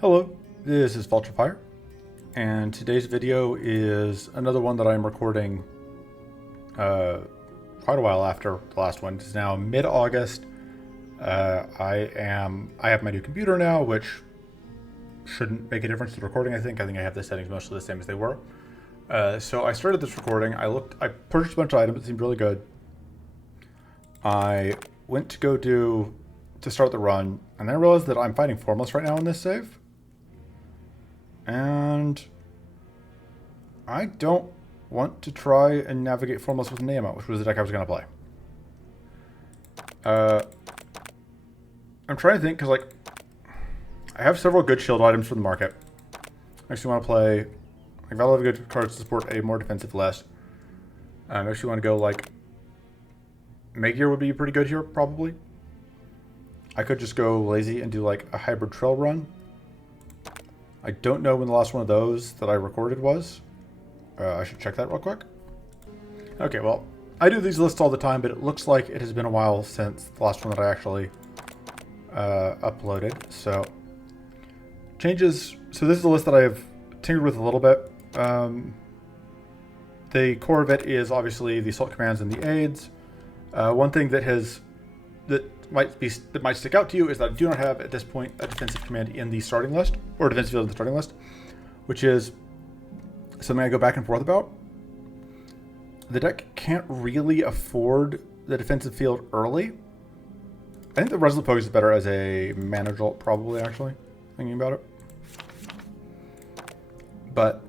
Hello, this is Fire, and today's video is another one that I'm recording quite a while after the last one. It's now mid-August. I have my new computer now, which shouldn't make a difference to the recording. I think I have the settings mostly the same as they were. So I started this recording. I purchased a bunch of items. It seemed really good. I went to go to start the run, and then I realized that I'm fighting Formless right now in this save. And I don't want to try and navigate Formless with Nemo, which was the deck I was going to play. I'm trying to think, because like, I have several good shield items for the market. I actually want to play, like, I'll have good cards to support a more defensive list. I actually want to go, like, Maighir would be pretty good here, probably. I could just go lazy and do, like, a hybrid trail run. I don't know when the last one of those that I recorded was. I should check that real quick. Okay, well, I do these lists all the time, but it looks like it has been a while since the last one that I actually uploaded. So, changes. So this is a list that I have tinkered with a little bit. The core of it is obviously the assault commands and the aids. One thing that might stick out to you is that I do not have at this point a defensive command in the starting list, or defensive field in the starting list, which is something I go back and forth about. The deck can't really afford the defensive field early. I think the Resolute Focus is better as a mana jolt, probably, actually, thinking about it. But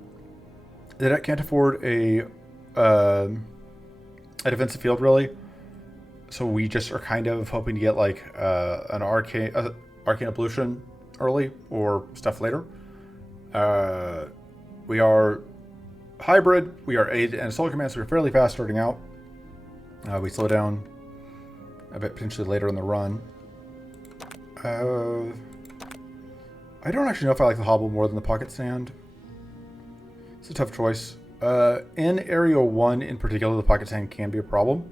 the deck can't afford a defensive field, really. So we just are kind of hoping to get like an arcane ablution early or stuff later. We are hybrid. We are aid and assault commands. So we're fairly fast starting out. We slow down a bit potentially later in the run. I don't actually know if I like the hobble more than the pocket sand. It's a tough choice. In area 1 in particular, the pocket sand can be a problem.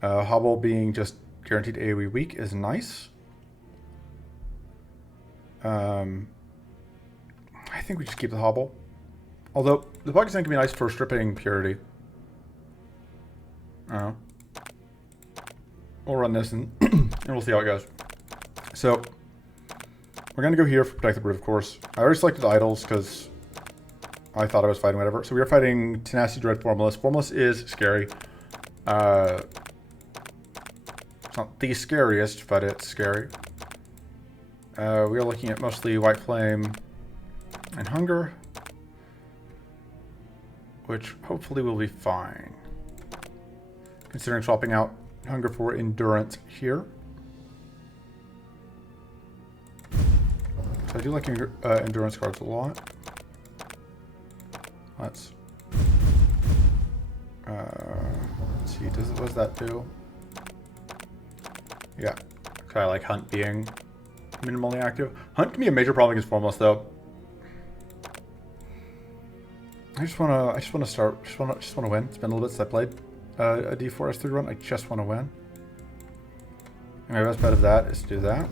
Hobble being just guaranteed AoE weak is nice. I think we just keep the hobble. Although, the pocket sand can be nice for stripping purity. We'll run this and, and we'll see how it goes. So, we're going to go here for Protect the Brood, of course. I already selected idols because I thought I was fighting whatever. So we are fighting Tenacity Dread Formless. Formless is scary. It's not the scariest, but it's scary. We are looking at mostly White Flame and Hunger, which hopefully will be fine. Considering swapping out Hunger for Endurance here. So I do like Endurance cards a lot. Let's see, what does that do? Yeah, I like Hunt being minimally active. Hunt can be a major problem against Formless, though. I just wanna win. It's been a little bit since I played a D4S3 run. I just want to win. And my best bet of that is to do that.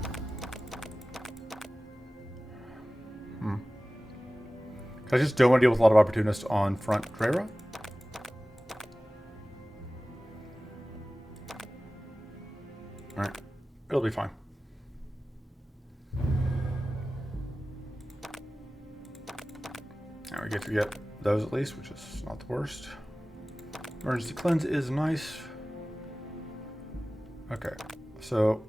I just don't want to deal with a lot of opportunists on front Drera. Alright, it'll be fine. Now we get to get those at least, which is not the worst. Emergency Cleanse is nice. Okay, so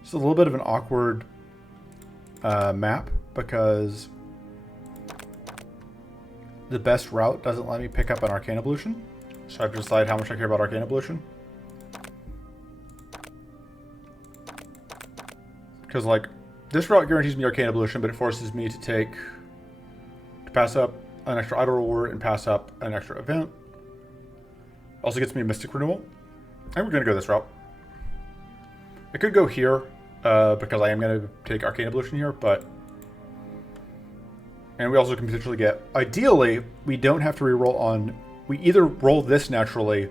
it's a little bit of an awkward map because the best route doesn't let me pick up an Arcane Ablution. So I have to decide how much I care about Arcane Ablution. Because, like, this route guarantees me Arcane Ablution, but it forces me to pass up an extra idle reward and pass up an extra event. Also gets me a Mystic Renewal. And we're going to go this route. I could go here, because I am going to take Arcane Ablution here, but... And we also can potentially get... Ideally, we don't have to reroll on... We either roll this naturally,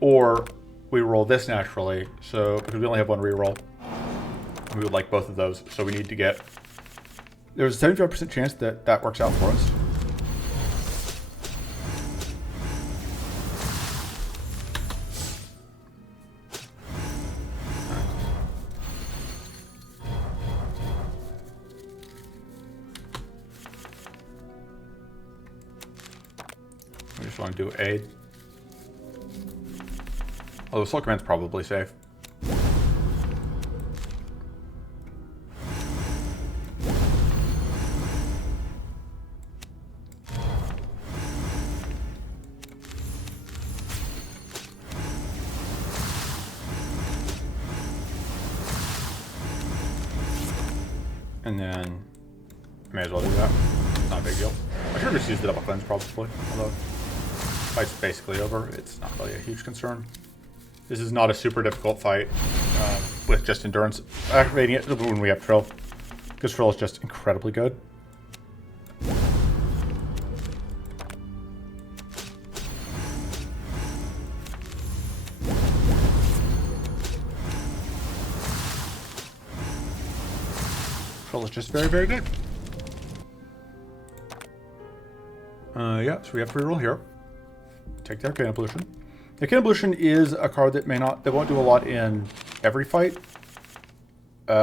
or we roll this naturally. So because we only have one reroll, we would like both of those. So we need to get. There's a 75% chance that that works out for us. We just want to do aid. Although Soul Command's probably safe. And then, may as well do that. Not a big deal. I should have just used the double cleanse probably, although fight's basically over. It's not really a huge concern. This is not a super difficult fight with just endurance activating it when we have Trill, because Trill is just incredibly good. Trill is just very, very good. Yeah, so we have free roll here. Take the Arcane Pollution. The Arcane Pollution is a card that won't do a lot in every fight,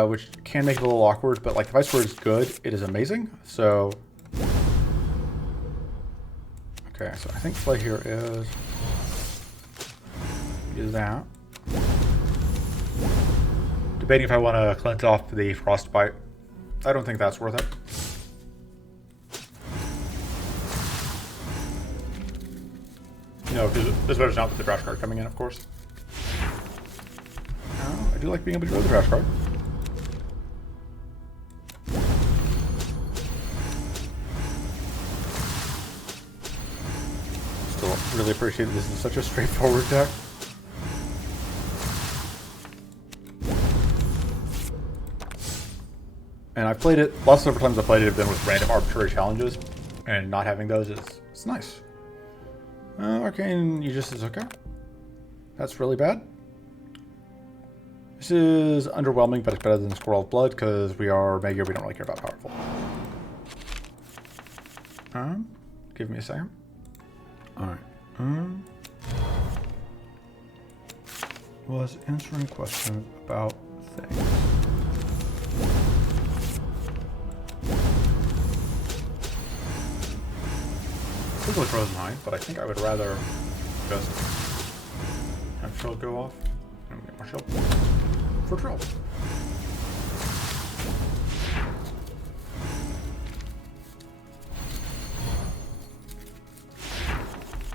which can make it a little awkward, but like the Vice Lord is good, it is amazing. So, okay, so I think play here is that. Debating if I want to cleanse off the Frostbite. I don't think that's worth it. No, because this better not with the trash card coming in, of course. Oh, I do like being able to draw the trash card. Still really appreciate that this is such a straightforward deck. And I've played it, lots of times I've played it have been with random arbitrary challenges, and not having those it's nice. Arcane Aegis is okay. That's really bad. This is underwhelming, but it's better than Squirrel of Blood, because we are Maighir, we don't really care about powerful. Give me a second. Alright. Was answering questions about things. This looks Frozen High, but I think I would rather just have Trill go off and get more shield for Trill.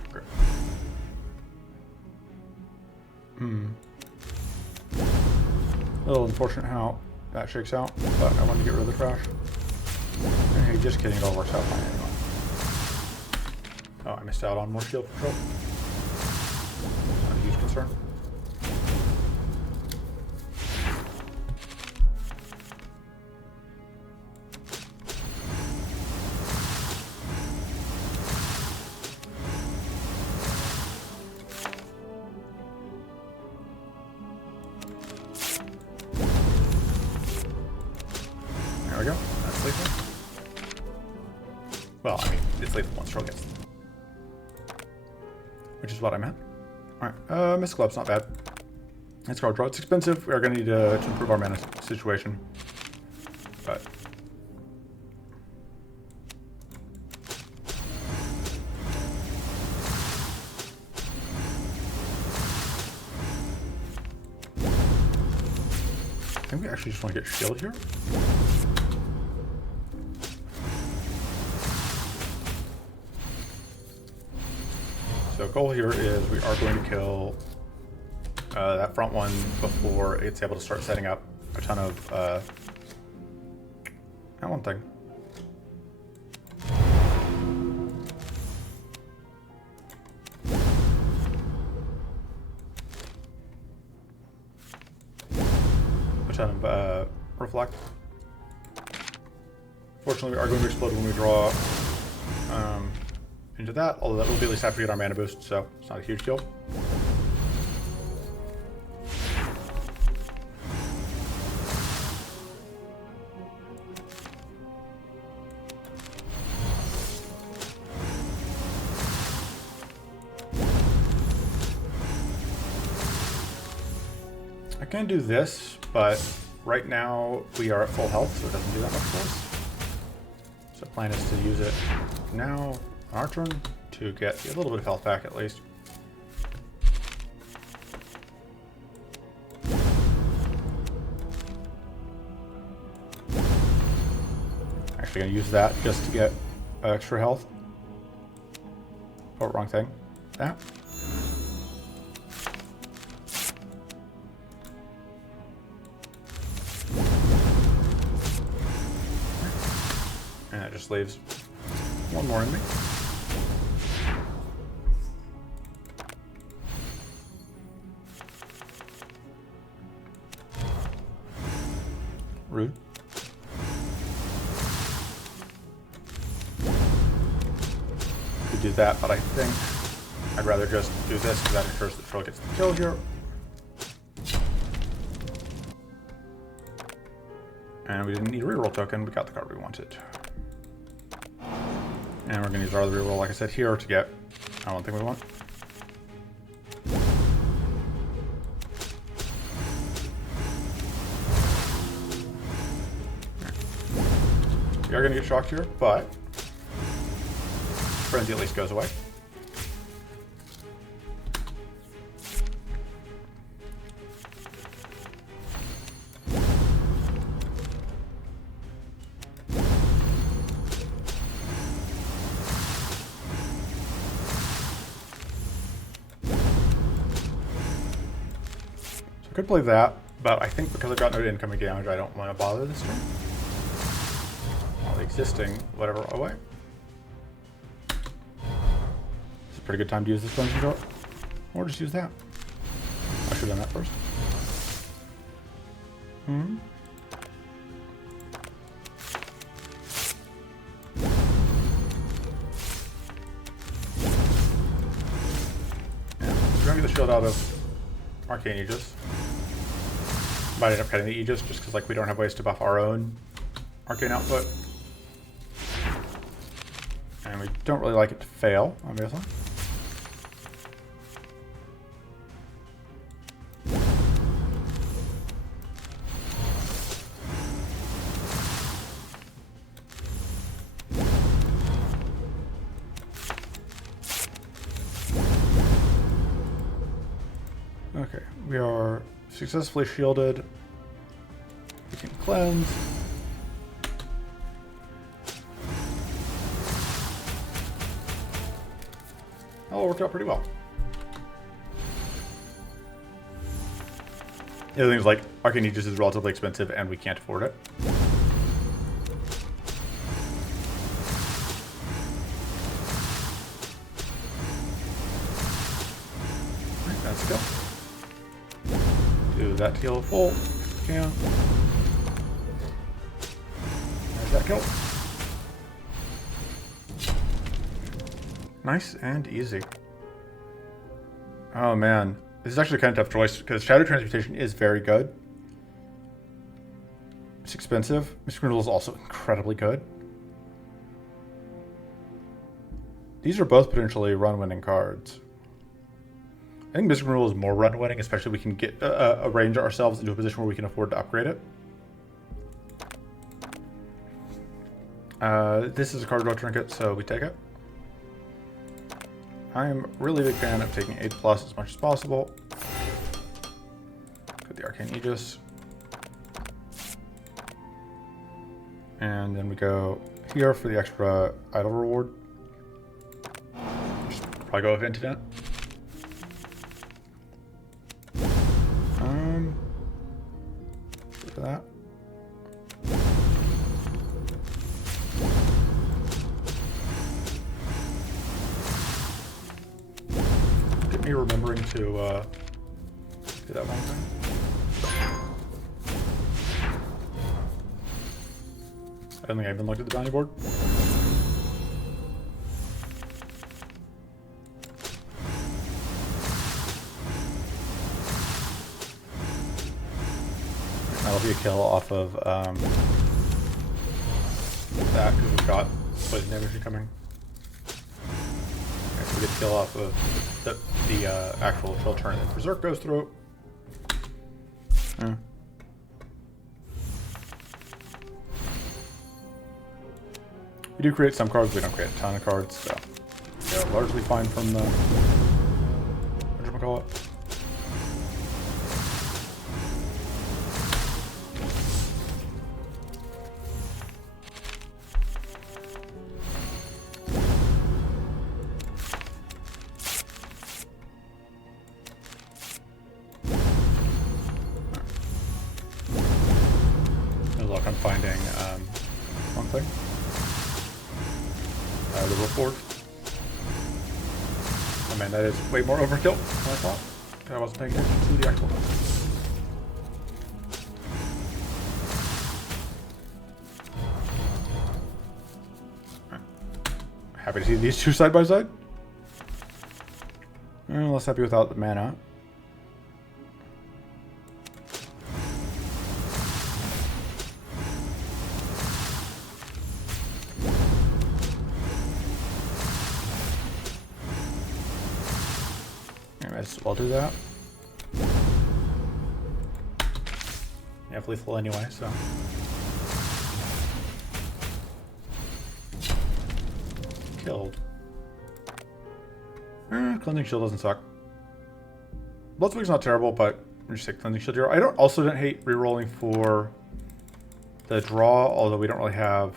Okay. A little unfortunate how that shakes out, but I wanted to get rid of the trash. And hey, just kidding, it all works out fine anyway. Oh, I missed out on more shield control. Not a huge concern. There we go. That's lethal. Well, I mean, it's lethal once Trill gets. Which is what I meant. Alright, Mystic Club's not bad. It's card draw. It's expensive. We are going to need to improve our mana situation. But I think we actually just want to get shield here. So goal here is we are going to kill that front one before it's able to start setting up a ton of that one thing. A ton of reflect. Fortunately, we are going to explode when we draw into that, although that will be at least after we get our mana boost, so it's not a huge deal. I can do this, but right now we are at full health, so it doesn't do that much for us. So the plan is to use it now on our turn to get a little bit of health back at least. Actually going to use that just to get extra health. Oh, wrong thing. That. And that just leaves one more in me. Rude. Could do that, but I think I'd rather just do this because that ensures that Troll gets the kill here. And we didn't need a reroll token, we got the card we wanted. And we're going to use our other reroll, like I said, here to get one thing we want. We are going to get shocked here, but Frenzy at least goes away. I could play that, but I think because I've got no incoming damage, I don't want to bother this turn. All the existing, whatever, away. It's a pretty good time to use this Frenzy Dart. Or just use that. I should have done that first. Yeah, we're going to get the shield out of Arcane Aegis. Might end up cutting the Aegis just because we don't have ways to buff our own arcane output. And we don't really like it to fail, obviously. Okay, we are successfully shielded. We can cleanse. That all worked out pretty well. The other thing is Arcane Aegis is relatively expensive and we can't afford it. Alright, that's go. Do that to heal full. Can. There's that kill. Nice and easy. Oh man, this is actually kind of tough choice because Shadow Transmutation is very good. It's expensive. Mystic Renewal is also incredibly good. These are both potentially run-winning cards. I think Mystic Renewal is more run-winning, especially if we can get arrange ourselves into a position where we can afford to upgrade it. This is a card draw trinket, so we take it. I'm really a big fan of taking 8+ as much as possible. Get the Arcane Aegis. And then we go here for the extra idol reward. Probably go with Incident. For that. Get me remembering to do that one thing. I don't think I even looked at the bounty board. That'll be a kill off of that because we've got poison damage coming. Okay, so we get a kill off of the actual kill turn, and then Berserk goes through. Yeah. We do create some cards, we don't create a ton of cards, so yeah, largely fine from the whatchamacallit. Look, I'm finding one thing. The report. Oh man, that is way more overkill than I thought. I wasn't paying attention to the actual time. Right. Happy to see these two side by side. Less happy without the mana. Might as well do that. You have lethal anyway, so. Killed. Cleansing Shield doesn't suck. Bloodspike's not terrible, but I'm just say Cleansing Shield here. I also don't hate rerolling for the draw, although we don't really have.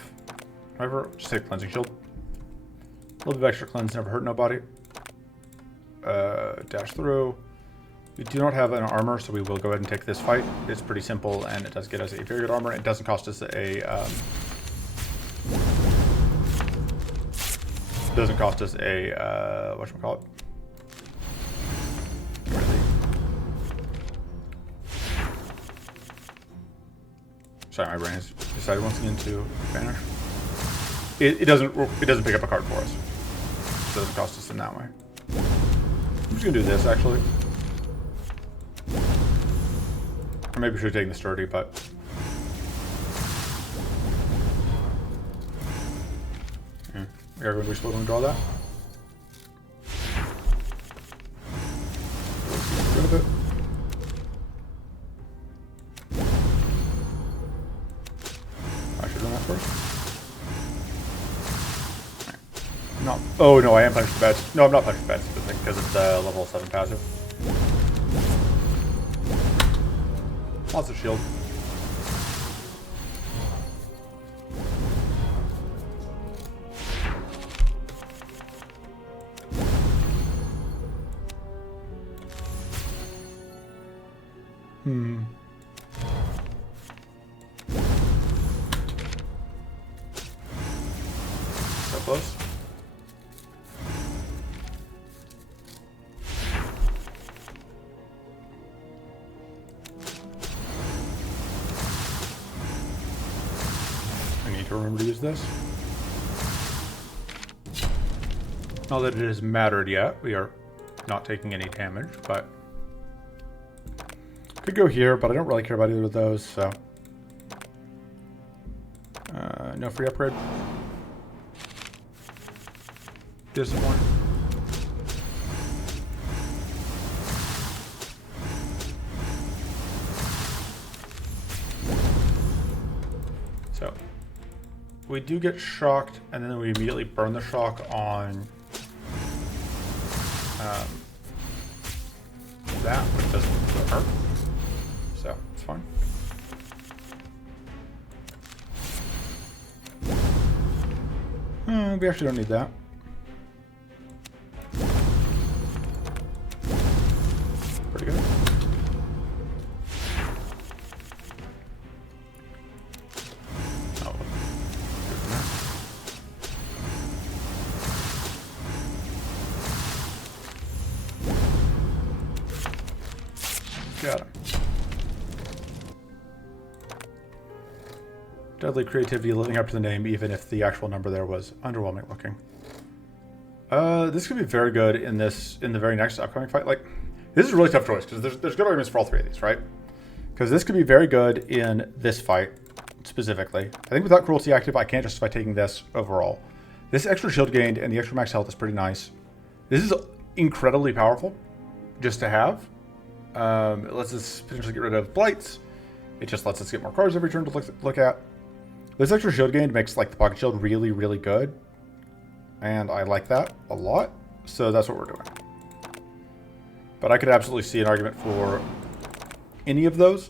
However, just take Cleansing Shield. A little bit of extra cleanse never hurt nobody. Dash through. We do not have an armor, so we will go ahead and take this fight. It's pretty simple, and it does get us a very good armor. It doesn't cost us a whatchamacallit? Sorry, my brain has decided once again to vanish. It doesn't pick up a card for us. It doesn't cost us in that way. I'm just gonna do this actually. Or maybe we should have taken the sturdy, but yeah. We are going to be draw that. Let's get rid of it. I should have done that first. No. Oh no, I am punishing beds. No, I'm not punishing beds because it's level 7 passive. Lots of shield. So close. Remember to use this. Not that it has mattered yet. We are not taking any damage, but could go here, but I don't really care about either of those, so no free upgrade. Disappointing. So we do get shocked, and then we immediately burn the shock on that, which doesn't hurt. So it's fine. We actually don't need that. Pretty good. Oh, good for that. Got him. Deadly creativity living up to the name, even if the actual number there was underwhelming looking. This could be very good in the very next upcoming fight. Like, this is a really tough choice because there's good arguments for all three of these, right? Because this could be very good in this fight specifically. I think without cruelty active, I can't justify taking this overall. This extra shield gained and the extra max health is pretty nice. This is incredibly powerful just to have. It lets us potentially get rid of blights. It just lets us get more cards every turn to look at. This extra shield gain makes like the pocket shield really, really good. And I like that a lot. So that's what we're doing. But I could absolutely see an argument for any of those.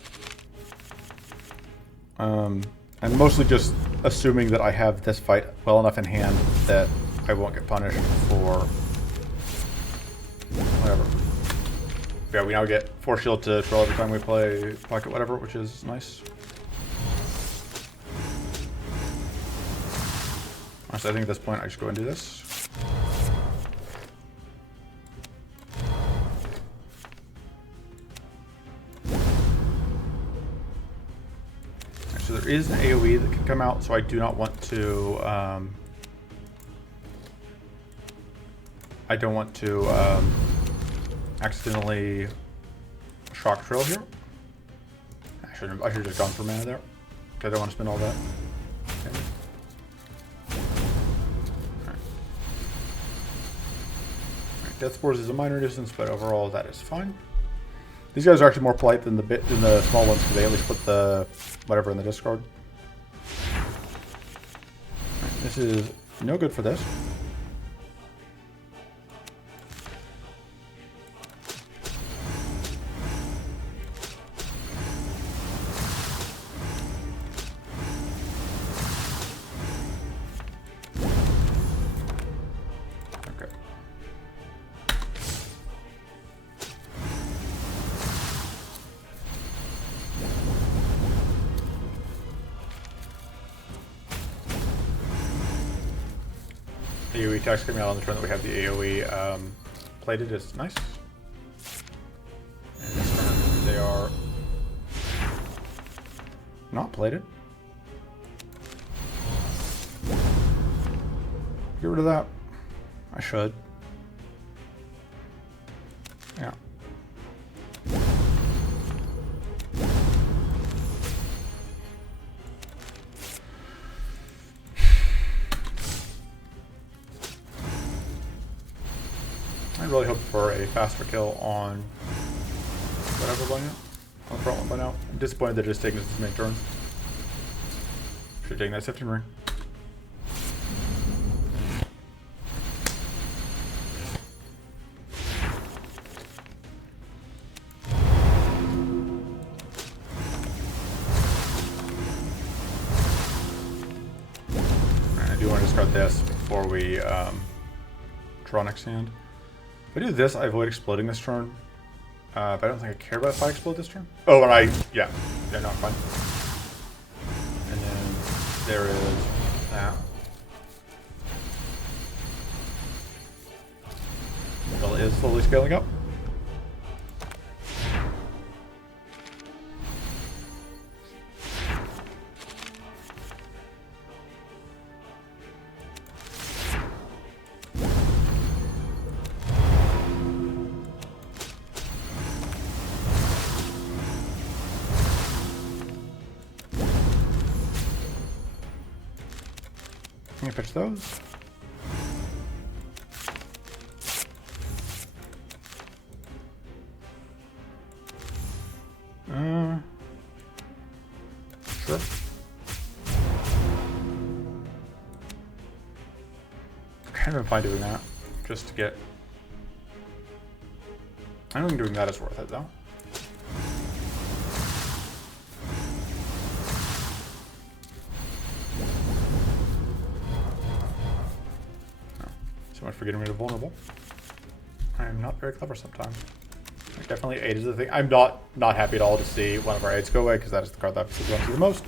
I'm mostly just assuming that I have this fight well enough in hand that I won't get punished for whatever. Yeah, we now get 4 shield to troll every time we play pocket whatever, which is nice. Honestly, I think at this point I just go and do this. So there is an AoE that can come out, so I do not want to. I don't want to accidentally shock trail here. I should have just gone for mana there. I don't want to spend all that. Okay. Alright, Death Spores is a minor distance, but overall that is fine. These guys are actually more polite than the small ones because they at least put the whatever in the discard. Right, this is no good for this. AoE attacks coming out on the turn that we have the AoE plated is nice. And this turn they are not plated. Get rid of that. I should. Yeah. I really hope for a faster kill on whatever by now. On the front one by now. I'm disappointed that it's taking this many turns. Should have taken that 15 ring. I do want to discard this before we draw next hand. If I do this, I avoid exploding this turn. But I don't think I care about if I explode this turn. Oh, and yeah, no, I'm fine. And then there is that. Well, it is slowly scaling up. Can you pitch those? Sure. Kind of fine doing that, just to get. I don't think doing that is worth it though. So much for getting rid of vulnerable. I am not very clever sometimes. Like definitely 8 is the thing. I'm not happy at all to see one of our 8s go away because that is the card that obviously belongs to the most.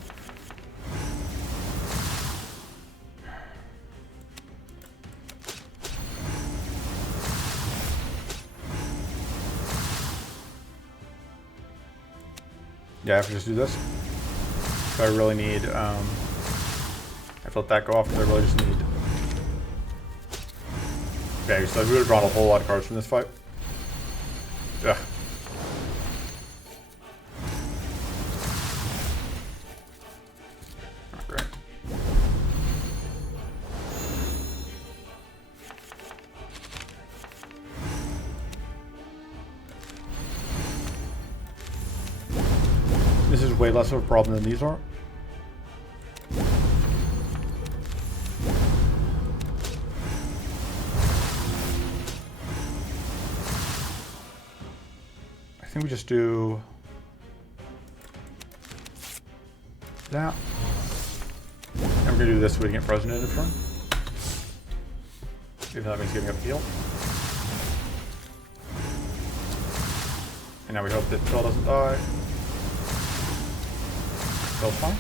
Yeah, I have to just do this. So I really need, I let that go off because I really just need. Okay, so we would have drawn a whole lot of cards from this fight. Ugh. Not great. This is way less of a problem than these are. I think we just do that. And we're going to do this so we can get frozen in a turn. Even though that means giving up heal. And now we hope that Phil doesn't die. Phil's fine.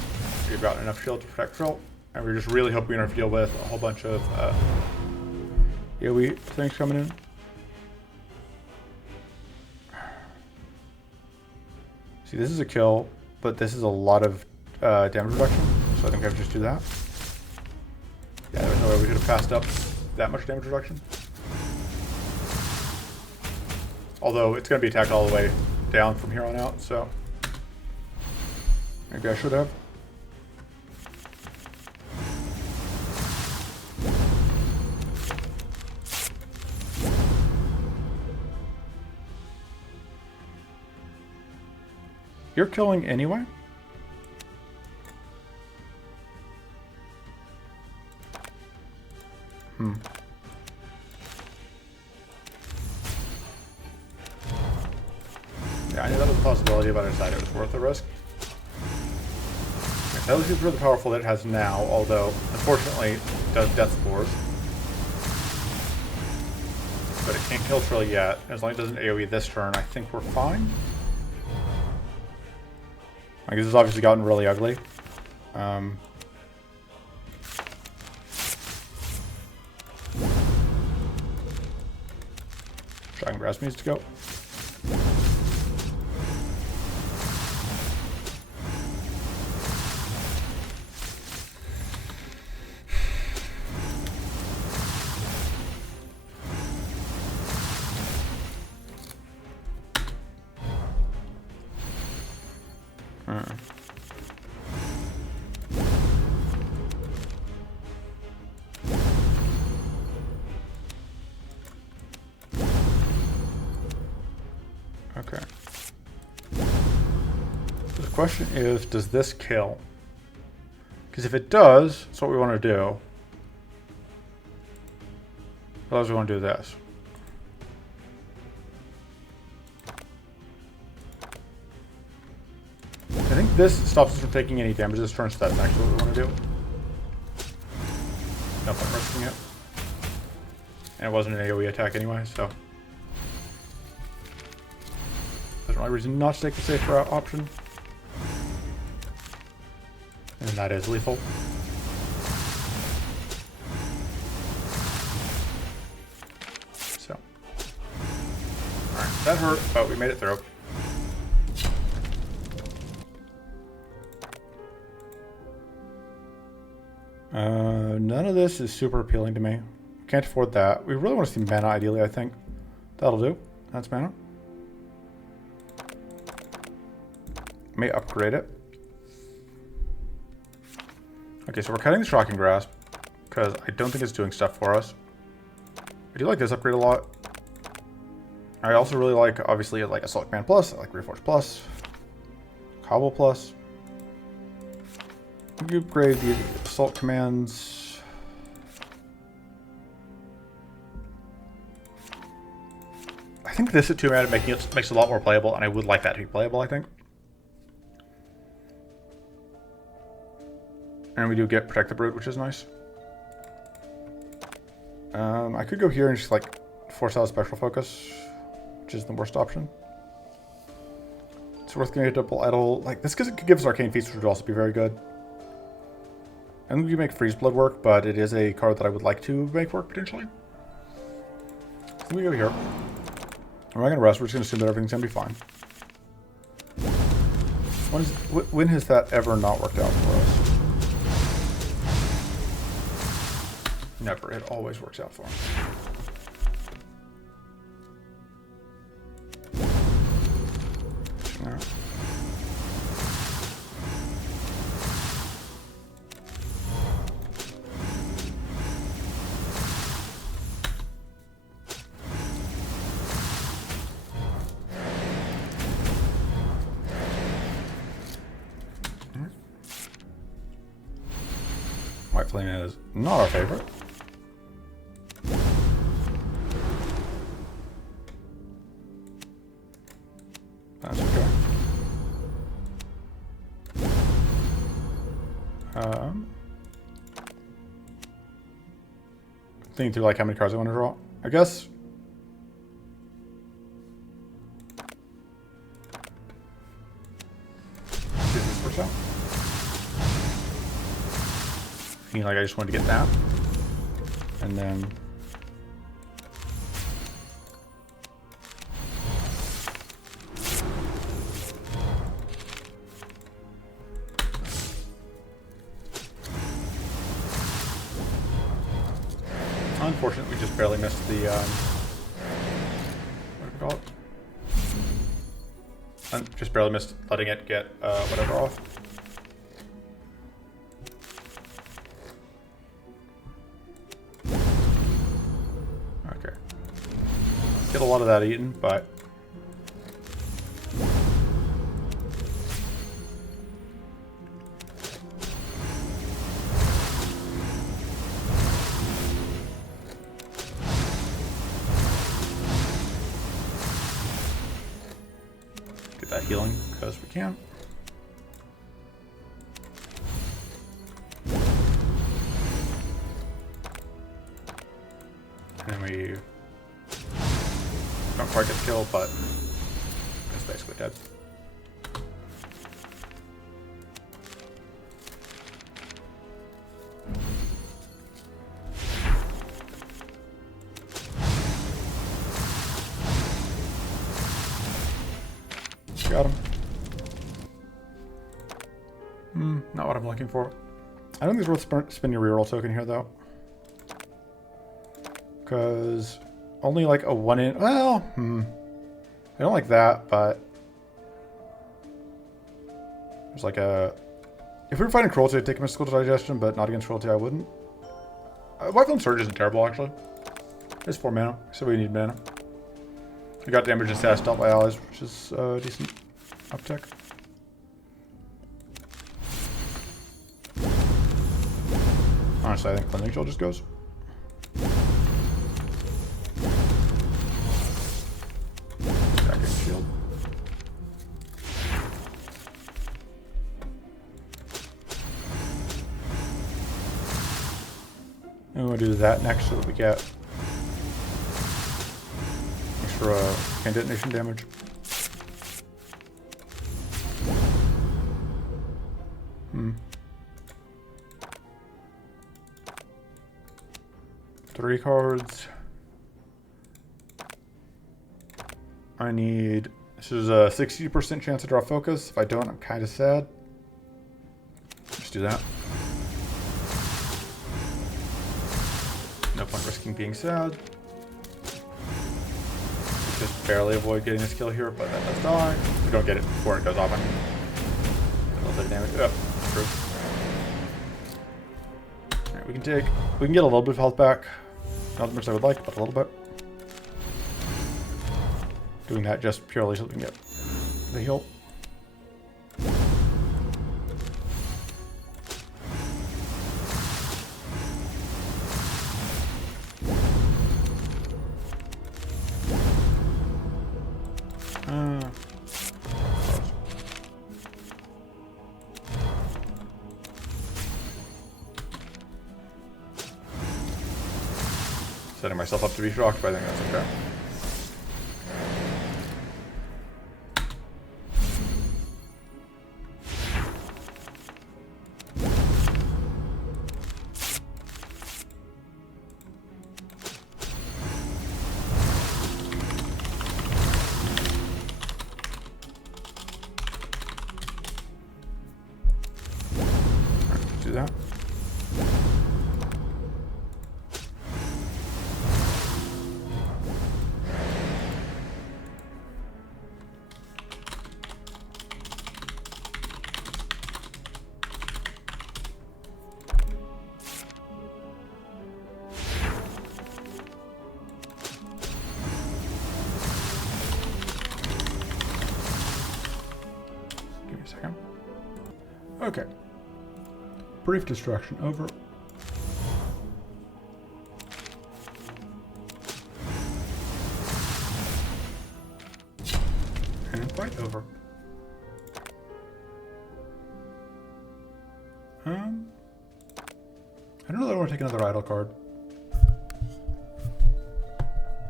We've got enough shield to protect Phil. And we're just really hoping we don't have to deal with a whole bunch of AoE things coming in. See, this is a kill, but this is a lot of damage reduction. So I think I would just do that. Yeah, there's no way we could have passed up that much damage reduction. Although it's going to be attacked all the way down from here on out, so maybe I should have. You're killing anyway? Yeah, I knew that was a possibility, but I decided it was worth the risk. Okay, that was super powerful that it has now, although, unfortunately, it does death spores. But it can't kill Trill yet. As long as it doesn't AoE this turn, I think we're fine. Like, this has obviously gotten really ugly. Dragon Grass needs to go. Okay. The question is, does this kill? Because if it does, that's what we want to do. Otherwise, we want to do this. I think this stops us from taking any damage this turn, so that's actually what we want to do. No point risking it. And it wasn't an AoE attack anyway, so there's no reason not to take the safer option. And that is lethal. So. Alright, that hurt, but we made it through. None of this is super appealing to me. Can't afford that. We really want to see mana, ideally, I think. That'll do. That's mana. May upgrade it. Okay, so we're cutting the Shocking Grasp, because I don't think it's doing stuff for us. I do like this upgrade a lot. I also really like, obviously, like Assault Command Plus, I like Reforge Plus, Cobble Plus. We can upgrade the Assault Commands. I think this at 2 mana makes it a lot more playable, and I would like that to be playable, I think. And we do get Protect the Brood, which is nice. I could go here and just like force out a Special Focus, which is the worst option. It's worth getting a double idle. Like this could give us Arcane Feast, which would also be very good. And we can make Freeze Blood work, but it is a card that I would like to make work potentially. So we go here. We're not going to rest. We're just going to assume that everything's going to be fine. When has that ever not worked out for us? Never. It always works out for him. All right. White Flame is not our favorite. That's okay. Thinking through like how many cards I want to draw. I guess 50%. Feeling like I just wanted to get that. And then unfortunately, we just barely missed the, what do we call it? Just barely missed letting it get, whatever off. Okay. Get a lot of that eaten, but that healing because we can. And we don't quite get the kill, but it's basically dead. Got him. Not what I'm looking for. I don't think it's worth spending a reroll token here, though. Because only like a 1 in... Well, I don't like that, but... There's like a... If we were fighting Cruelty, I'd take Mystical Digestion, but not against Cruelty, I wouldn't. White Flame Surge isn't terrible, actually. It's 4 mana, so we need mana. We got damage and status dealt by allies, which is decent uptick. Honestly, I think Cleansing Shield just goes. Stacking shield. And we'll do that next so that we get extra hand detonation damage. Three cards. I need... This is a 60% chance to draw focus. If I don't, I'm kind of sad. Just do that. No point risking being sad. Just barely avoid getting this kill here, but that does die. We don't get it before it goes off. I mean, a little bit of damage. Yep, true. Alright, we can get a little bit of health back. Not as much as I would like, but a little bit. Doing that just purely so we can get the heal. Setting myself up to be shocked, but I think that's okay. Alright, do that. Okay. Brief destruction over. I don't know that I want to take another idle card.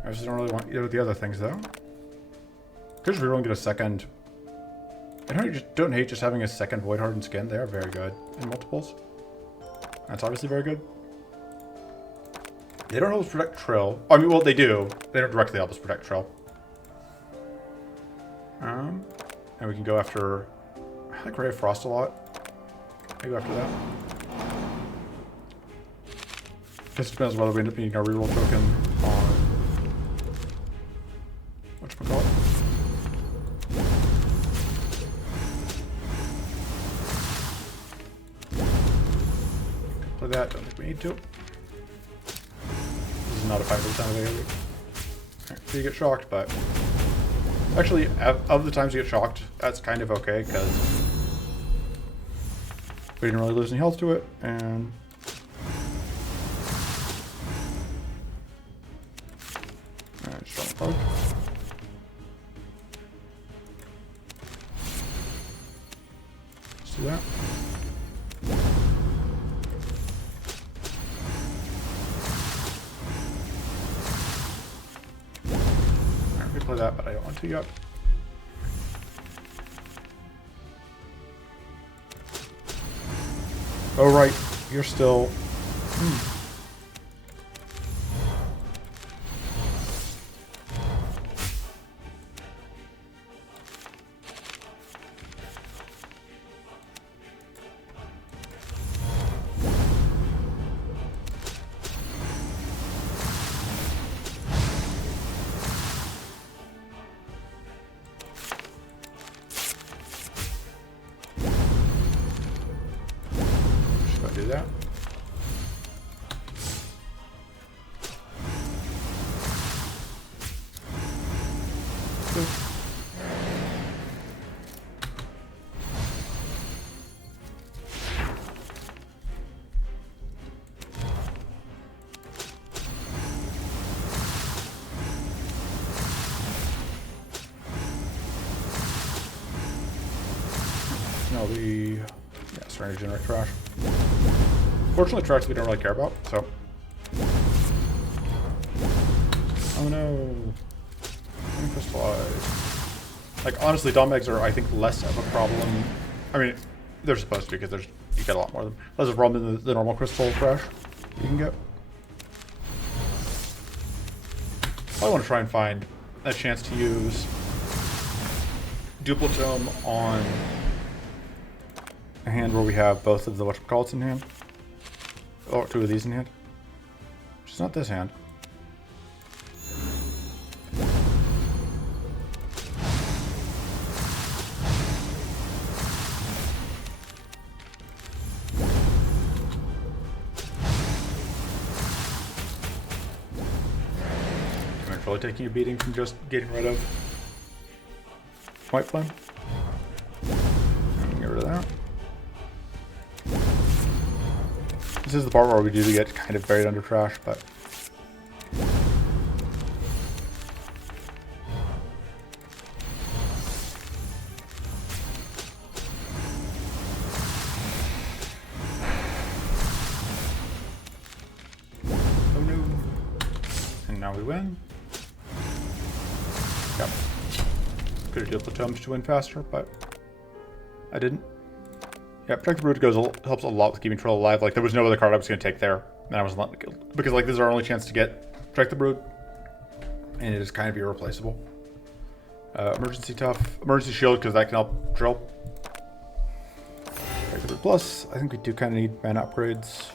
I just don't really want either of the other things though. Could just reroll and get a second. I don't hate just having a second Void Hardened Skin. They are very good in multiples. That's obviously very good. They don't help us protect Trill. I mean, well, they do. They don't directly help us protect Trill. And we can go after... I like Ray of Frost a lot. Maybe go after that. Guess it depends whether we end up needing our reroll token on... whatchamacallit? Play that. Don't think we need to. This is not a 5% of AoE. Right, so you get shocked, but... Actually, of the times you get shocked, that's kind of okay, because we didn't really lose any health to it, and... Alright, just draw a card. Let's do that. Play that, but I don't want to yet. Oh right, you're still... do that. No, starting to generate trash. Fortunately, trash we don't really care about, so. Oh no. Uncrystallized. Like, honestly, Dom eggs are, I think, less of a problem. I mean, they're supposed to, because you get a lot more of them. Less of a problem than the normal crystal trash you can get. I want to try and find a chance to use Duplicitome on a hand where we have both of the whatchamacallits in hand. Or two of these in hand. Which is not this hand. I'm really taking a beating from just getting rid of White Flame. Get rid of that. This is the part where we do get kind of buried under trash, but... Oh no. And now we win. Yep. Could have dealt the tomes to win faster, but I didn't. Yeah, Protect the Brood helps a lot with keeping Trill alive. Like, there was no other card I was going to take there, and I wasn't letting it go. Because, like, this is our only chance to get Protect the Brood, and it is kind of irreplaceable. Emergency Tough, Emergency Shield, because that can help Trill. Protect the Brood Plus, I think we do kind of need mana upgrades.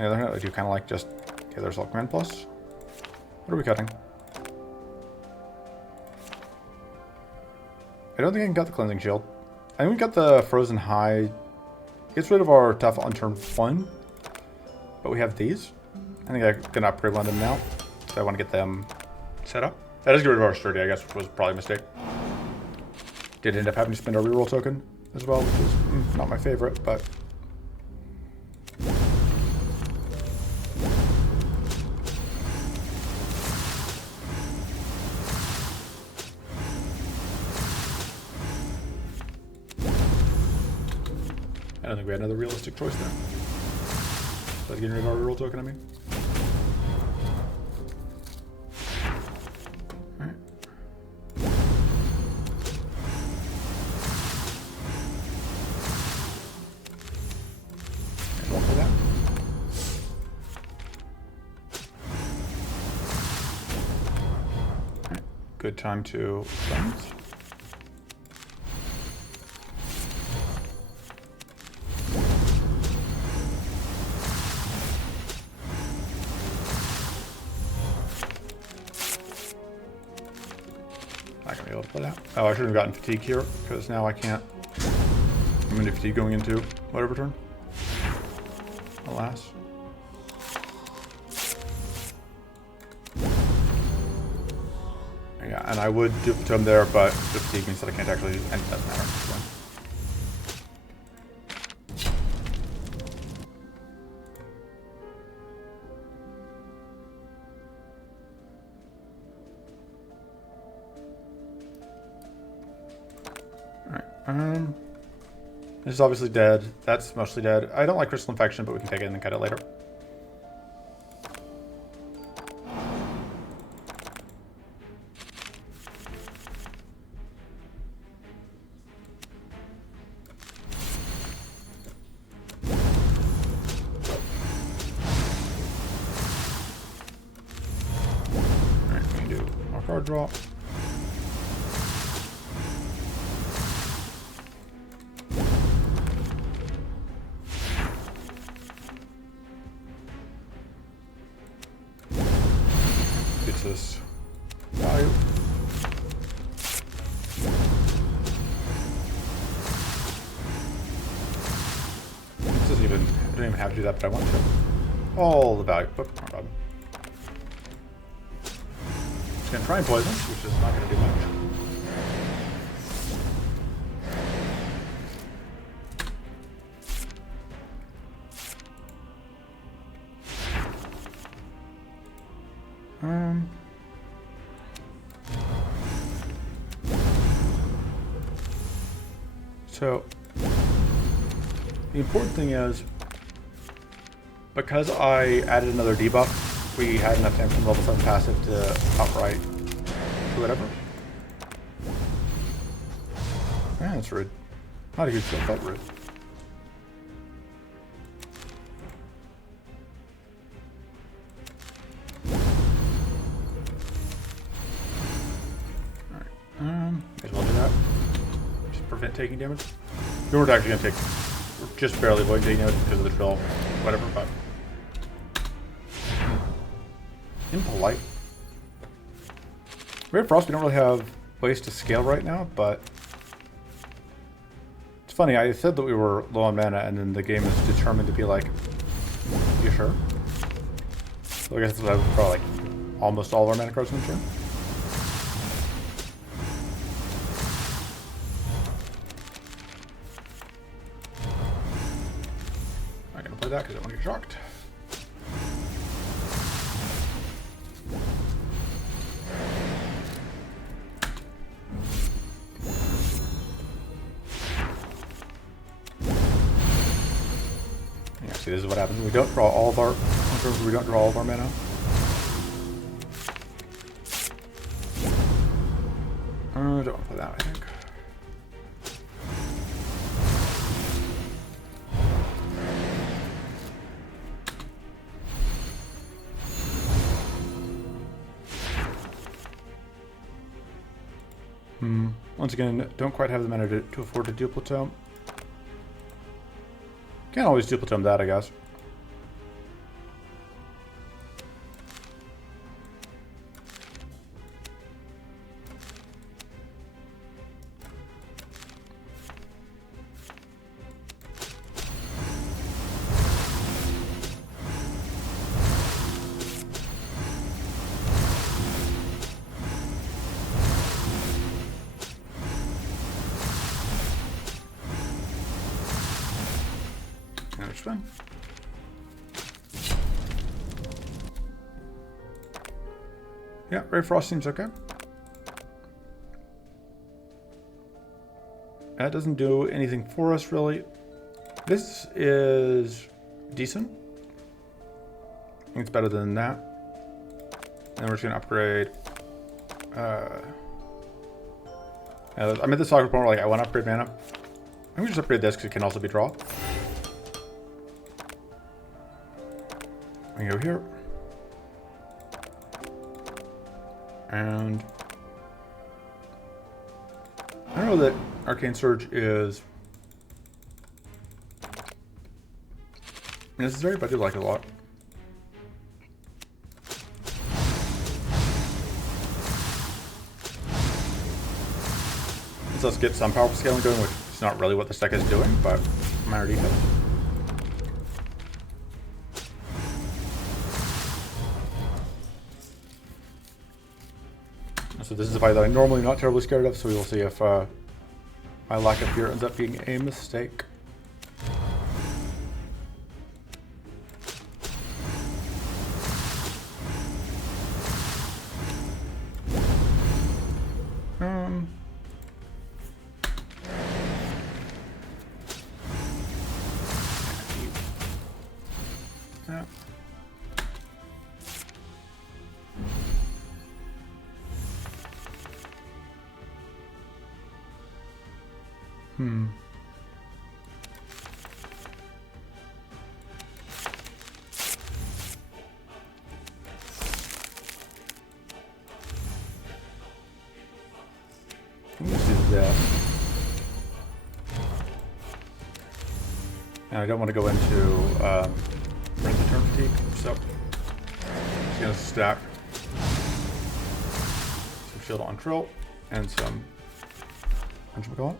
On the other hand, I do kind of like just... Okay, there's all Command Plus. What are we cutting? I don't think I can cut the Cleansing Shield. I think we got the Frozen High. Gets rid of our Tough on turn 1. But we have these. I think I can upgrade one of them now. So I want to get them set up. That does get rid of our Sturdy, I guess, which was probably a mistake. Did end up having to spend our reroll token as well, which is not my favorite, but... I don't think we had another realistic choice there. That's getting rid of our reroll token, I mean. Alright. And roll for that. Alright. Good time to cleanse. Not gonna be able to play that. Oh, I should have gotten fatigue here, because now I can't. I'm gonna do fatigue going into whatever turn. Alas. Yeah, and I would do him there, but the fatigue means that I can't actually, and it doesn't matter. So. Alright, this is obviously dead. That's mostly dead. I don't like Crystal Infection, but we can take it and then cut it later. Alright, we can do more card draw. This value. This doesn't even, I don't even have to do that, but I want to. All the value. Oh, no problem. Just gonna try and poison, which is not gonna do much. So, the important thing is, because I added another debuff, we had enough time from level 7 passive to outright do whatever. Yeah, that's rude. Not a huge deal, but rude. Alright, may as well do that. Prevent taking damage. We weren't actually going to take, we're just barely avoiding taking damage because of the drill, whatever, but. Impolite. Red Frost, we don't really have ways to scale right now, but. It's funny, I said that we were low on mana, and then the game is determined to be like, you sure? So I guess we'll have probably like almost all of our mana cards in the turn. That because I want to get shocked. Yeah, see, this is what happens when we don't draw all of our. We don't draw all of our mana. Don't want to play that, I think. Once again, don't quite have the mana to afford to duplicate. Can't always duplicate that, I guess. Fine. Yeah, Ray Frost seems okay. That doesn't do anything for us, really. This is decent. I think it's better than that. And we're just gonna upgrade. I'm at the soccer point where like I want to upgrade mana. I'm gonna just upgrade this because it can also be draw. I go here. And I don't know that Arcane Surge is necessary, but I do like it a lot. Let's get some powerful scaling going, which is not really what this deck is doing, but minor details. So this is a fight that I'm normally not terribly scared of, so we will see if my lack of fear ends up being a mistake. Yeah. Let's do that. And I don't want to go into frenzy turn fatigue, so just gonna stack some shield on Trill and some whatchamacallit.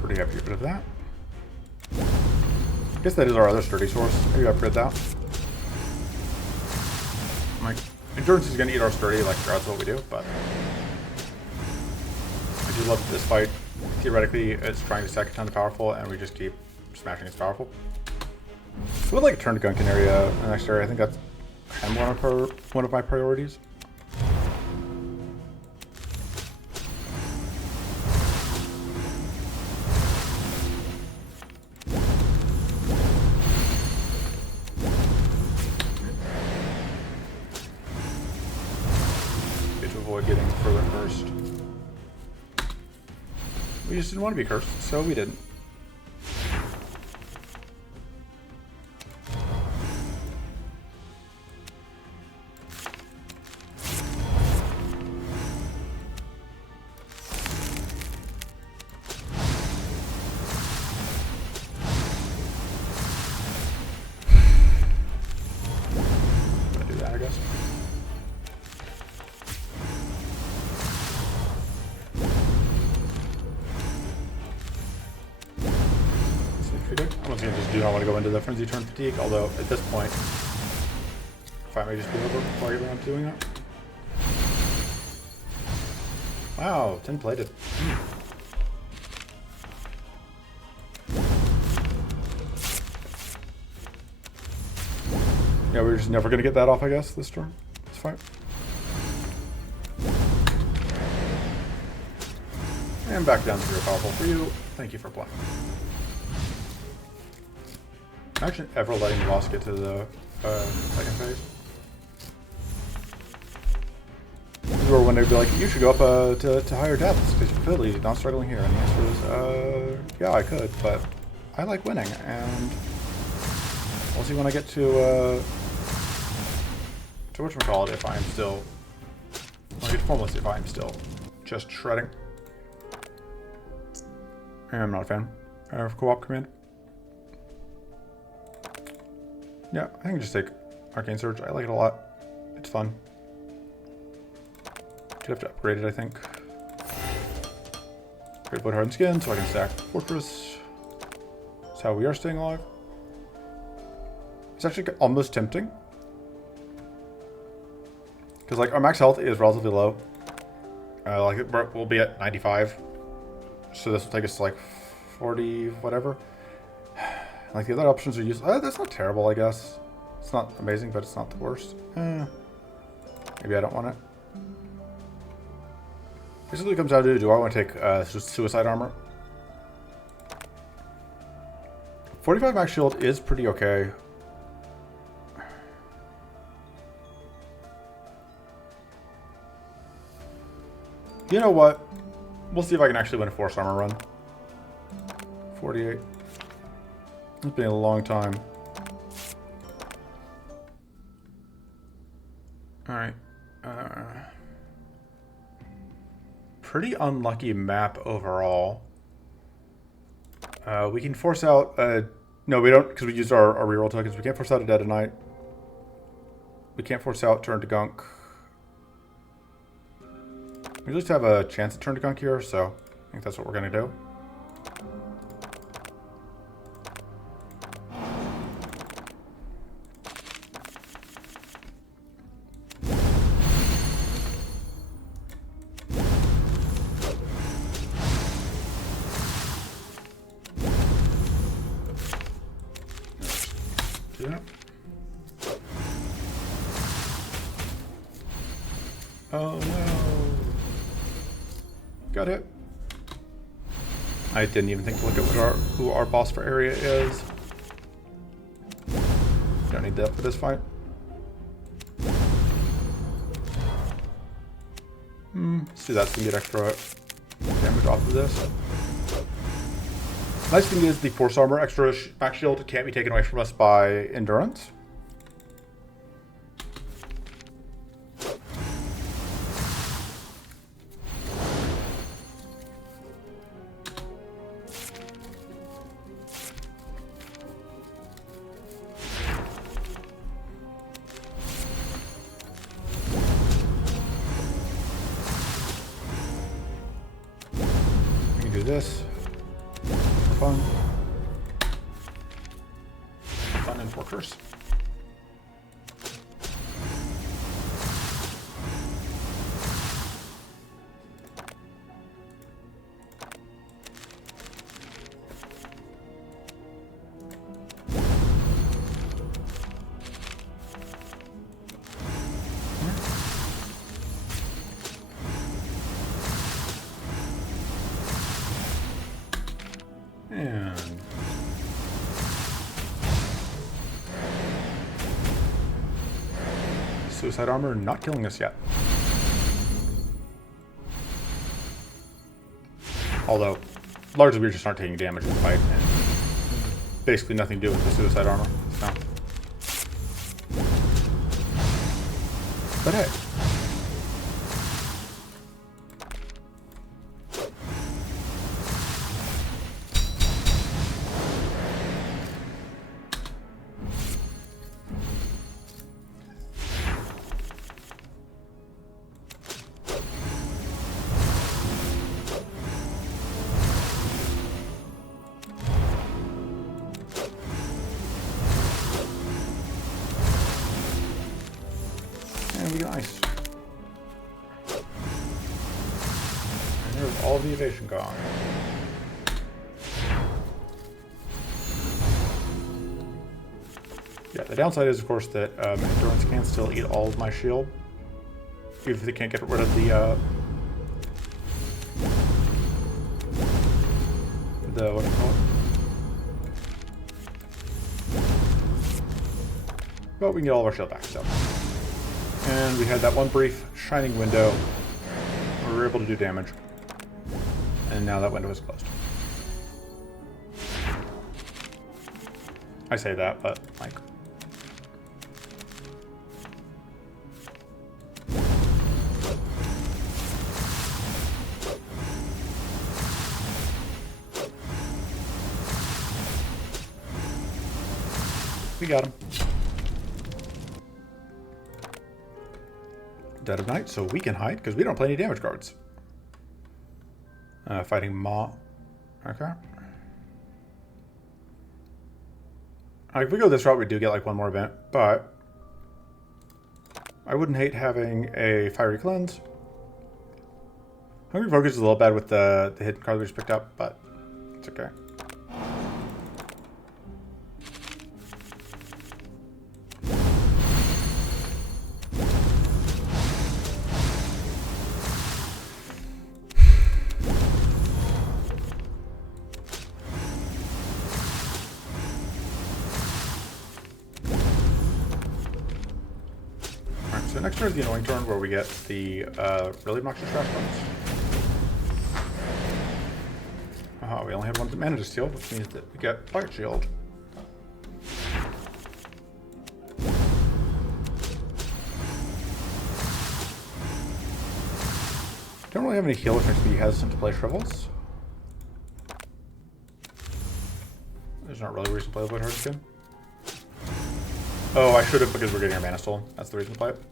Pretty happy to get rid of that. I guess that is our other sturdy source. Maybe upgrade that. My endurance is going to eat our sturdy, like regardless of what we do, but I do love that this fight. Theoretically, it's trying to stack a ton of powerful, and we just keep smashing its powerful. I would like a turn to Gunkin area in the next area. I think that's kind of one of my priorities. Getting further cursed. We just didn't want to be cursed, so we didn't. I'm gonna do that, I guess. I'm just going to just do not want to go into the Frenzy Turn Fatigue, although at this point, fight may just be over before I get around to doing that. Wow, 10 plated. Yeah, we're just never going to get that off, I guess, this turn. This fight. And back down to 0 powerful for you. Thank you for playing. Actually, ever letting the boss get to the second phase. This is where when they'd be like, you should go up to higher depths because you're clearly not struggling here. And the answer is, yeah, I could, but I like winning, and we'll see when I get to whatchamacallit if I'm still, when I get to Formless if I'm still just shredding. I'm not a fan of co-op command. Yeah, I think just take Arcane Surge. I like it a lot. It's fun. Do have to upgrade it, I think. Great Blood Hardened Skin, so I can stack Fortress. That's how we are staying alive. It's actually almost tempting. Because like our max health is relatively low. Like we'll be at 95. So this will take us to like 40, whatever. Like the other options are used. That's not terrible, I guess. It's not amazing, but it's not the worst. Maybe I don't want it. Basically, it comes down to, do I want to take suicide armor? 45 max shield is pretty okay. You know what? We'll see if I can actually win a force armor run. 48. It's been a long time. Alright. Pretty unlucky map overall. We can force out a... No, we don't, because we used our reroll tokens. We can't force out a Detonite. We can't force out Turn to Gunk. We just have a chance to Turn to Gunk here, so I think that's what we're going to do. Oh no. Got it. I didn't even think to look at what who our boss for area is. Don't need that for this fight. Let's do that so we can get extra damage off of this. Nice thing is the force armor extra max shield can't be taken away from us by endurance. We can do this. Fun. Fun and forkers. And suicide armor not killing us yet. Although, largely we just aren't taking damage in the fight, and basically nothing to do with the suicide armor. So. But hey. And we get ice. And there's all the evasion gone. Yeah, the downside is, of course, that endurance can still eat all of my shield, even if they can't get rid of the what do you call it? But we can get all of our shield back, so. And we had that one brief shining window where we were able to do damage. And now that window is closed. I say that, but like... We got him. Dead of night, so we can hide because we don't play any damage cards. Fighting Ma. Okay. If we go this route, we do get like one more event, but I wouldn't hate having a Fiery Cleanse. Hungry Focus is a little bad with the hidden card we just picked up, but it's okay. next turn is the annoying turn where we get the really obnoxious trash cards. We only had one mana to steal, which means that we get Fire Shield. Don't really have any heal, which makes me hesitant to play Shrivels. There's not really a reason to play the Void Heart again. Oh, I should have because we're getting our mana stolen. That's the reason to play it.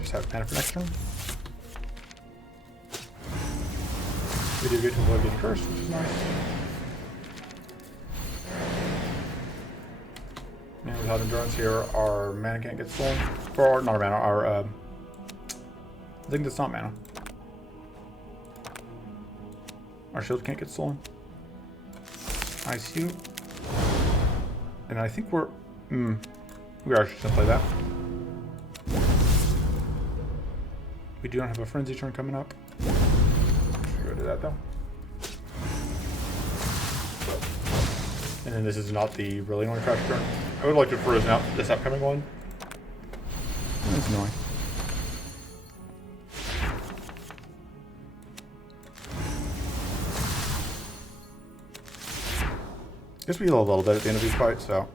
Just have mana for next turn. We do get to avoid getting cursed, which is nice. And without endurance here, our mana can't get stolen. Or not our mana, our thing that's not mana. Our shield can't get stolen. Ice you. And I think we're we are just gonna play that. We do not have a frenzy turn coming up. Go do that though. And then this is not the really annoying trash turn. I would like to frozen out this upcoming one. That's annoying. Guess we heal a little bit at the end of these fights, so.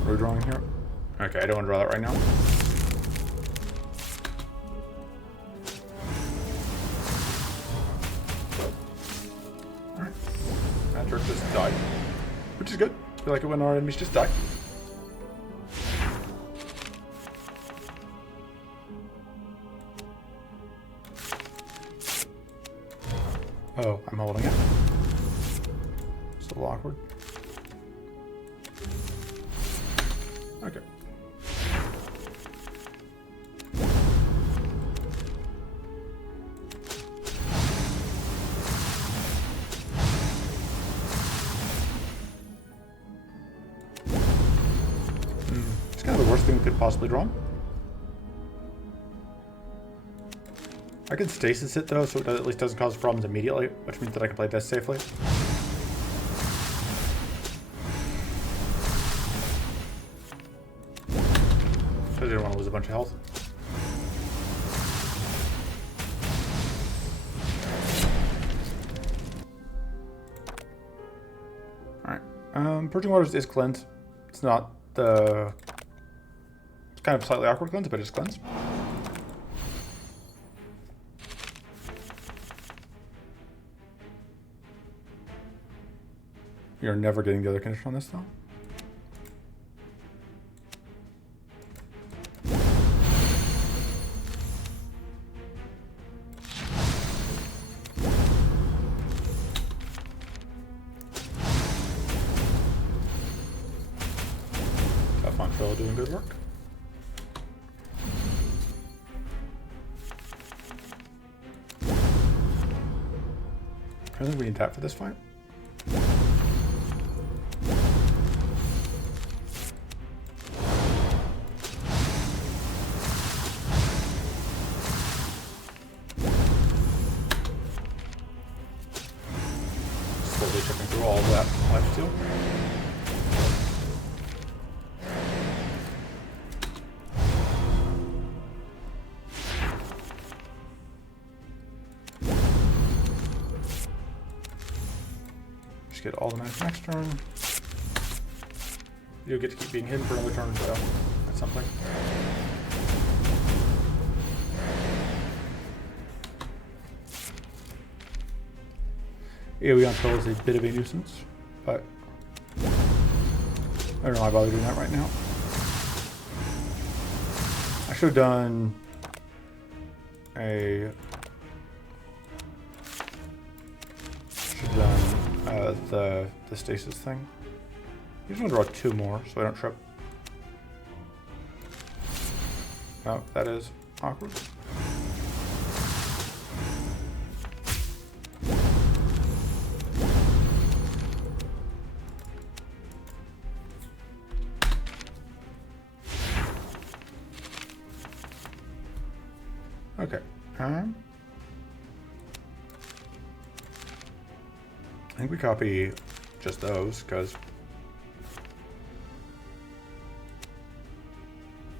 What are we drawing here? Okay, I don't want to draw that right now. Alright. That jerk just died. Which is good. I feel like it when our enemies just die. Oh, I'm holding it. It's a little awkward. Okay. It's kind of the worst thing we could possibly draw. I can stasis it though, so it at least doesn't cause problems immediately, which means that I can play this safely. I didn't want to lose a bunch of health. Alright. Purging Waters is cleanse. It's not the... It's kind of slightly awkward cleanse, but it's cleanse. You're never getting the other condition on this though. Montreal doing good work. I think we can tap for this fight. Slowly chipping through all of that lifesteal. Just get all the mana for next turn. You'll get to keep being hidden for another turn, so that's something. AoE on Troll is a bit of a nuisance, but I don't know why I bother doing that right now. I should have done a... the stasis thing. I just want to draw two more so I don't trip. Oh, that is awkward. Okay. I think we copy just those, because...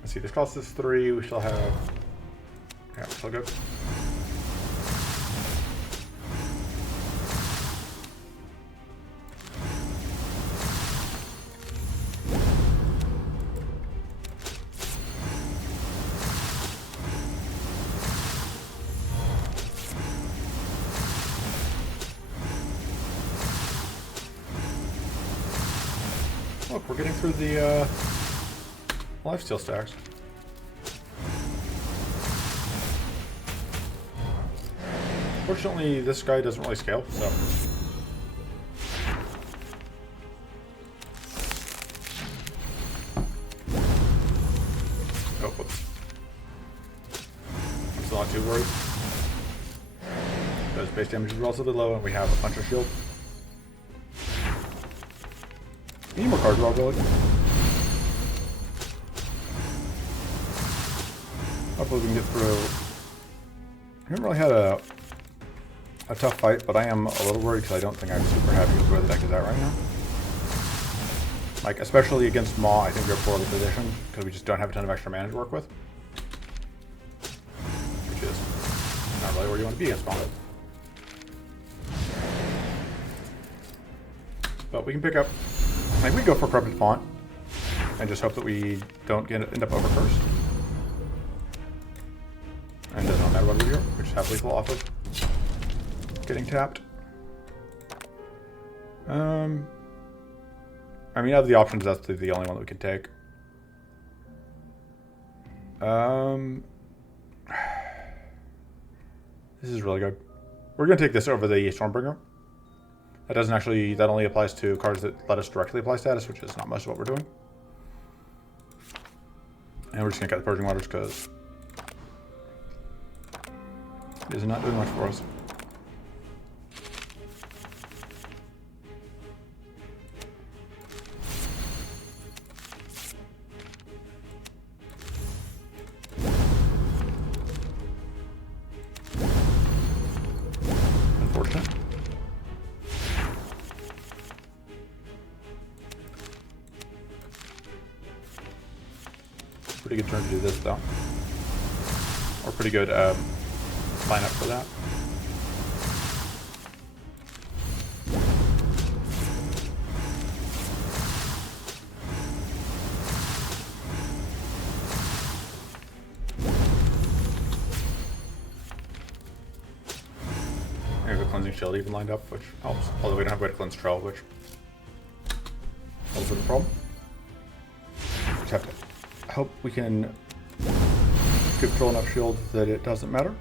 Let's see, this costs us 3, we still have... Yeah, we're still good. Look, we're getting through the lifesteal stacks. Fortunately, this guy doesn't really scale, so... Oh, whoops. I'm still not too worried. Because base damage is relatively low and we have a bunch of shield. We need more card draw, really. Hopefully we can get through. I haven't really had a tough fight, but I am a little worried because I don't think I'm super happy with where the deck is at right now. Like, especially against Maw, I think we're poorly positioned because we just don't have a ton of extra mana to work with. Which is not really where you want to be against Maw. But we can pick up... I think we go for Corrupted Font and just hope that we don't end up overcursed. And it doesn't matter what we do, we just have lethal off of getting tapped. I mean, out of the options, that's the only one that we can take. This is really good. We're going to take this over the Stormbringer. That doesn't actually, that only applies to cards that let us directly apply status, which is not most of what we're doing. And we're just going to get the Purging Waters because it is not doing much for us. Unfortunate. Pretty good turn to do this, though. Or pretty good lineup for that. We have a Cleansing Shield even lined up, which helps. Although we don't have a way to cleanse Troll, which is a problem. Just have to hope we can give Troll enough shield that it doesn't matter.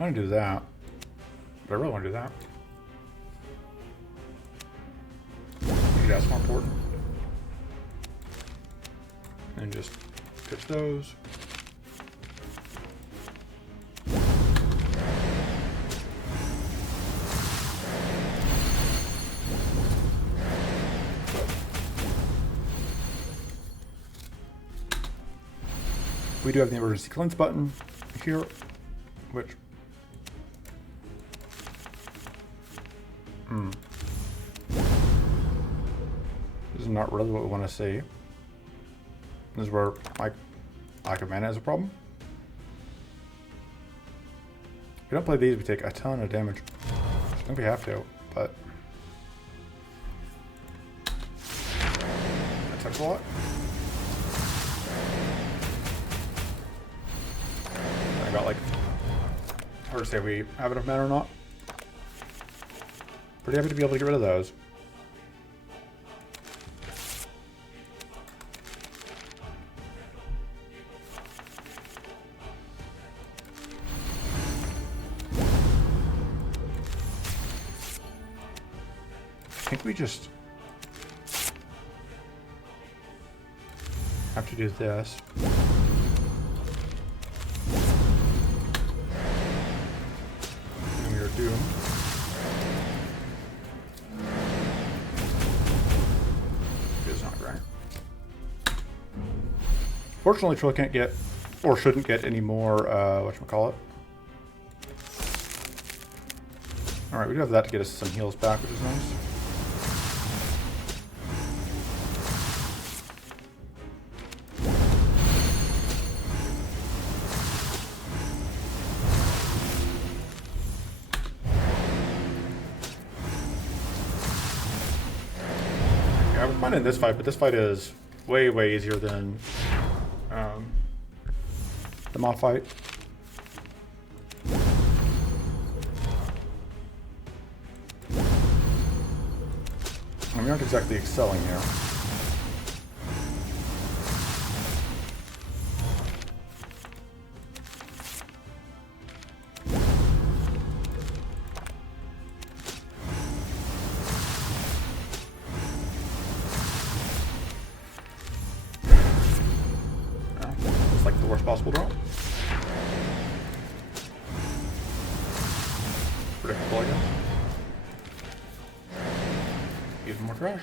I want to do that, but I really want to do that. Maybe that's more important. And just pitch those. We do have the emergency cleanse button here, which this is not really what we want to see. This is where my lack of mana is a problem. If we don't play these, we take a ton of damage. I think we have to, but that sucks a lot. I got like, hard to say if we have enough mana or not. Pretty happy to be able to get rid of those. I think we just have to do this. And we are doomed. It's not right. Fortunately, Trill can't get, or shouldn't get any more, whatchamacallit. Alright, we do have that to get us some heals back, which is nice. I was fine in this fight, but this fight is way, way easier than the mob fight. We aren't exactly excelling here. It's like the worst possible draw. Predictable, I guess. Even more trash.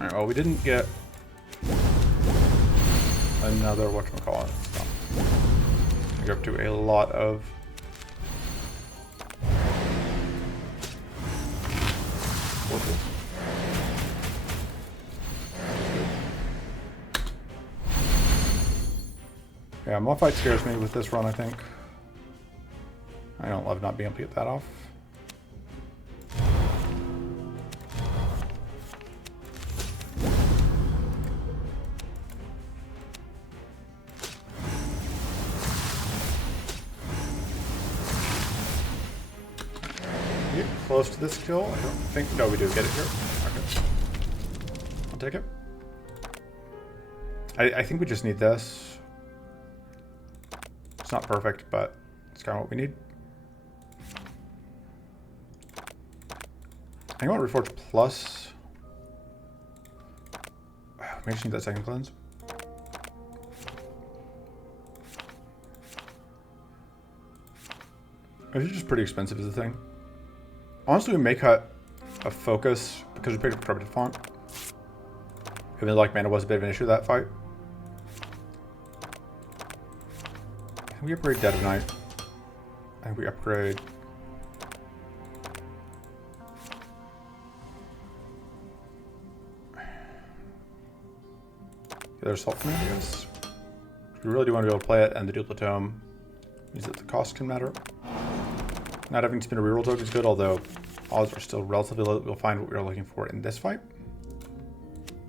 Alright, well, we didn't get another whatchamacallit. So we're up to a lot of forces. Yeah, mob fight scares me with this run, I think. I don't love not being able to get that off. Get close to this kill. I don't think. No, we do get it here. Okay. I'll take it. I think we just need this. It's not perfect, but it's kind of what we need. I want Reforge Plus. We just need that second cleanse. It's just pretty expensive is the thing. Honestly, we may cut a focus because we picked up Corrupted Font. Even though like mana was a bit of an issue that fight. I think we upgrade Dead of Night. I think we upgrade the other Salt Command, I guess. We really do want to be able to play it, and the Duplicate Tome means that the cost can matter. Not having to spend a reroll token is good, although odds are still relatively low that we'll find what we are looking for in this fight.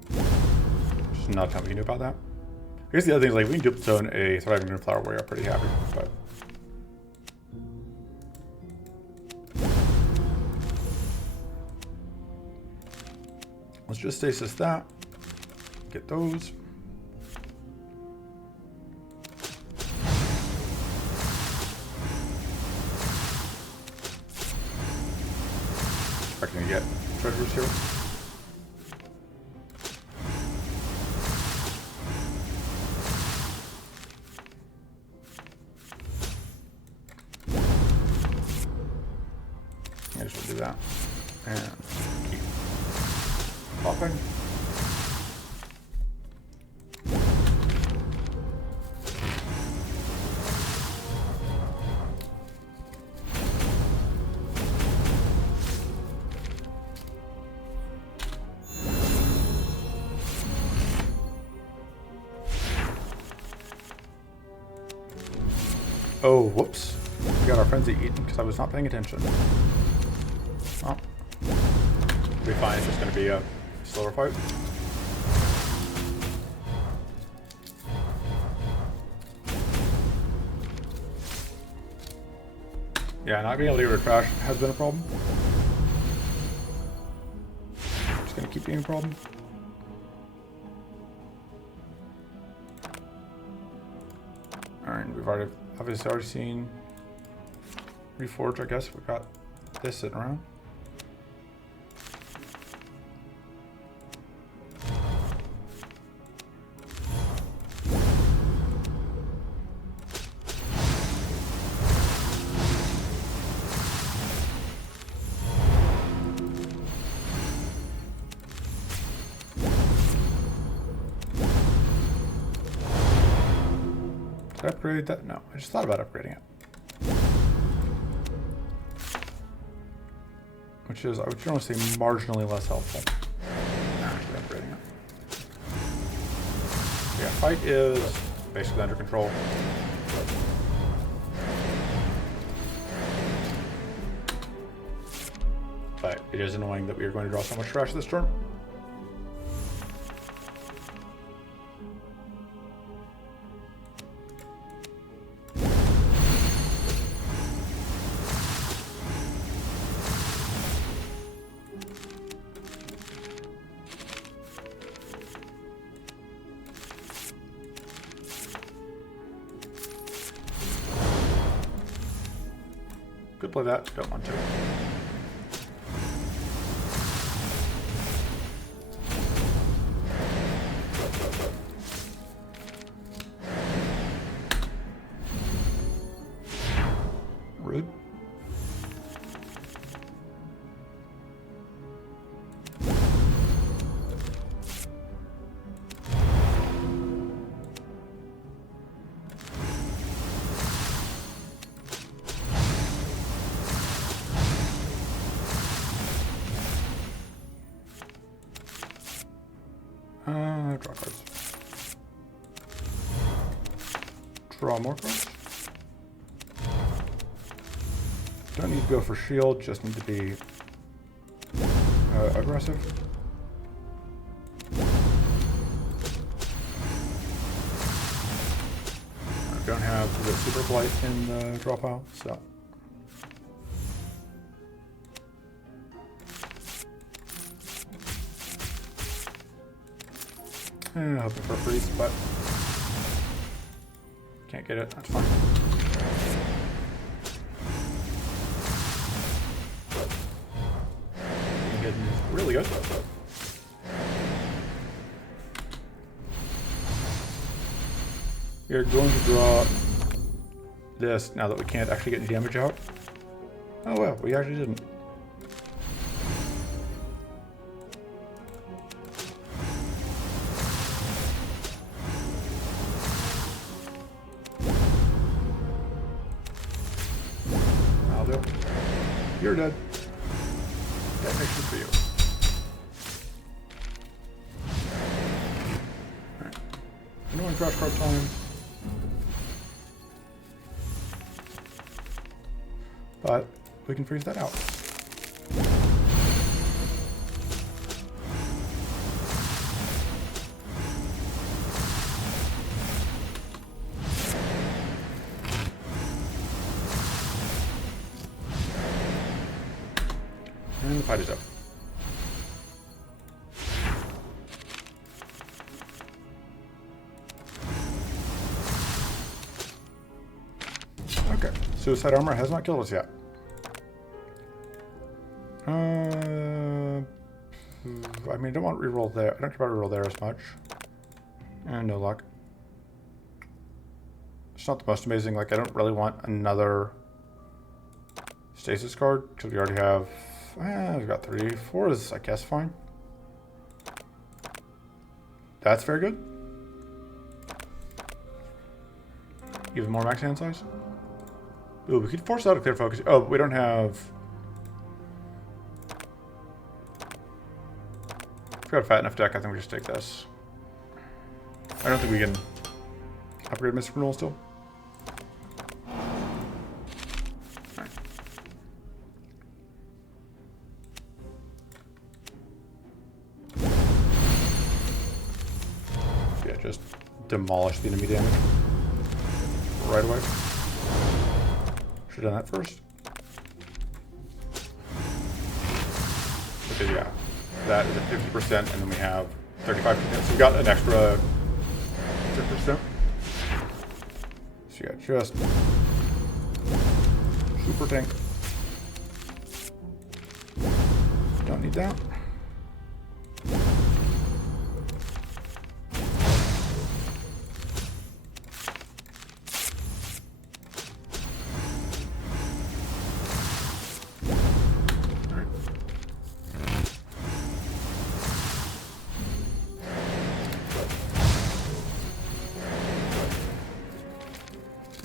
There's not a ton we can do about that. I guess the other thing is, like, we can Duplicate Tome a Thriving Green Flower Warrior, pretty happy, but let's just stasis that. Get those. Expecting to get treasures here. I just will do that and keep popping. Oh, whoops. We got our frenzy eaten because I was not paying attention. Well, it'll be fine. It's just going to be a slower fight. Yeah, not being able to get rid of trash has been a problem. It's going to keep being a problem. Alright, we've obviously already seen Reforge, I guess. We've got this sitting around. Did I upgrade that? No, I just thought about upgrading it. Which is, I would generally say, marginally less helpful. Actually upgrading it. Yeah, fight is basically under control. But it is annoying that we are going to draw so much trash this turn. Could play that, don't want to. Rude. Draw cards. Draw more cards. Don't need to go for shield, just need to be aggressive. I don't have the Super Blight in the draw pile, so. Hoping for a freeze, but can't get it. That's fine. Being hidden is really good. We're going to draw this now that we can't actually get any damage out. Oh well, we actually didn't. You're dead. Detonation for you. Alright. Annoying crash card time. But we can freeze that out. And the fight is up. Okay, Suicide Armor has not killed us yet. I mean, I don't want reroll there. I don't care about reroll there as much. And no luck. It's not the most amazing. Like, I don't really want another stasis card because we already have. We've got 3. 4 is, I guess, fine. That's very good. Even more max hand size. Ooh, we could force out a clear focus. Oh, we don't have. If we got a fat enough deck, I think we just take this. I don't think we can upgrade Mr. Renewal still. demolish the enemy damage right away. Should have done that first. Because yeah, that is at 50%, and then we have 35%. So we got an extra 10%. So yeah, just super tank. Don't need that.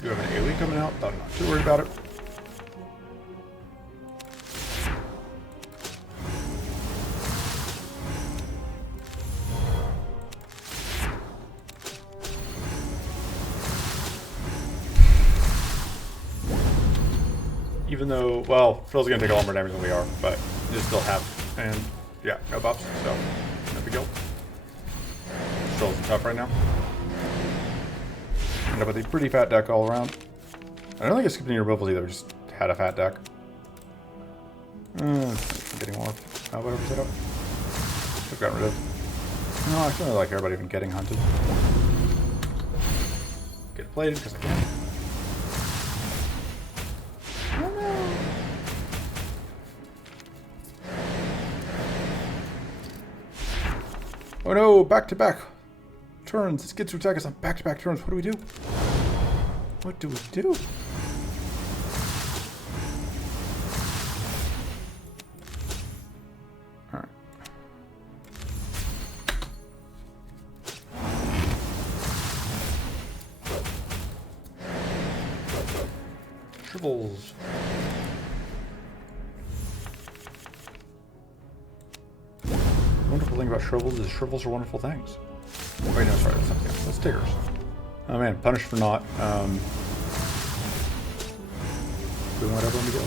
You have an AoE coming out, but I'm not too worried about it. Even though, well, Phil's gonna take a lot more damage than we are, but you still have, and yeah, no buffs, so no big deal. Phil's tough right now. End up with a pretty fat deck all around. I don't think I skipped any removals either, just had a fat deck. Getting more whatever set up. I've gotten rid of. No, I don't really like everybody even getting hunted. Get played because I can. Oh no! Oh no, back to back turns. This gets to attack us on back to back turns. What do we do? What do we do? Alright. Shrivels. The wonderful thing about shrivels is shrivels are wonderful things. Wait, no, sorry, that's something else. That's Tiggers. Oh man, punished for not doing whatever we go.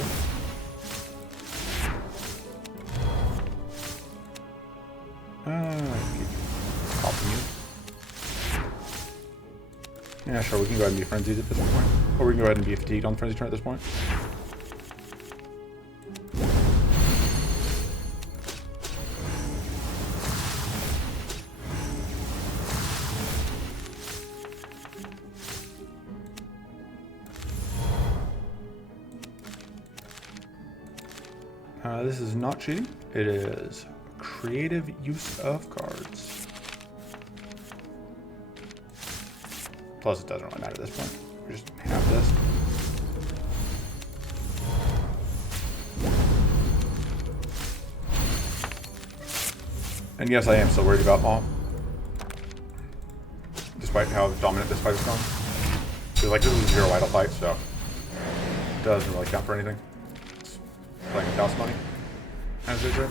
Keep popping you. Yeah, sure, we can go ahead and be frenzied at this point. Or we can go ahead and be fatigued on the frenzy turn at this point. This is not cheating. It is creative use of cards. Plus, it doesn't really matter at this point. We just have this. And yes, I am still worried about Maw. Despite how dominant this fight is going. Because like this is a 0 idle fight, so it doesn't really count for anything. It's playing with house money. As they say.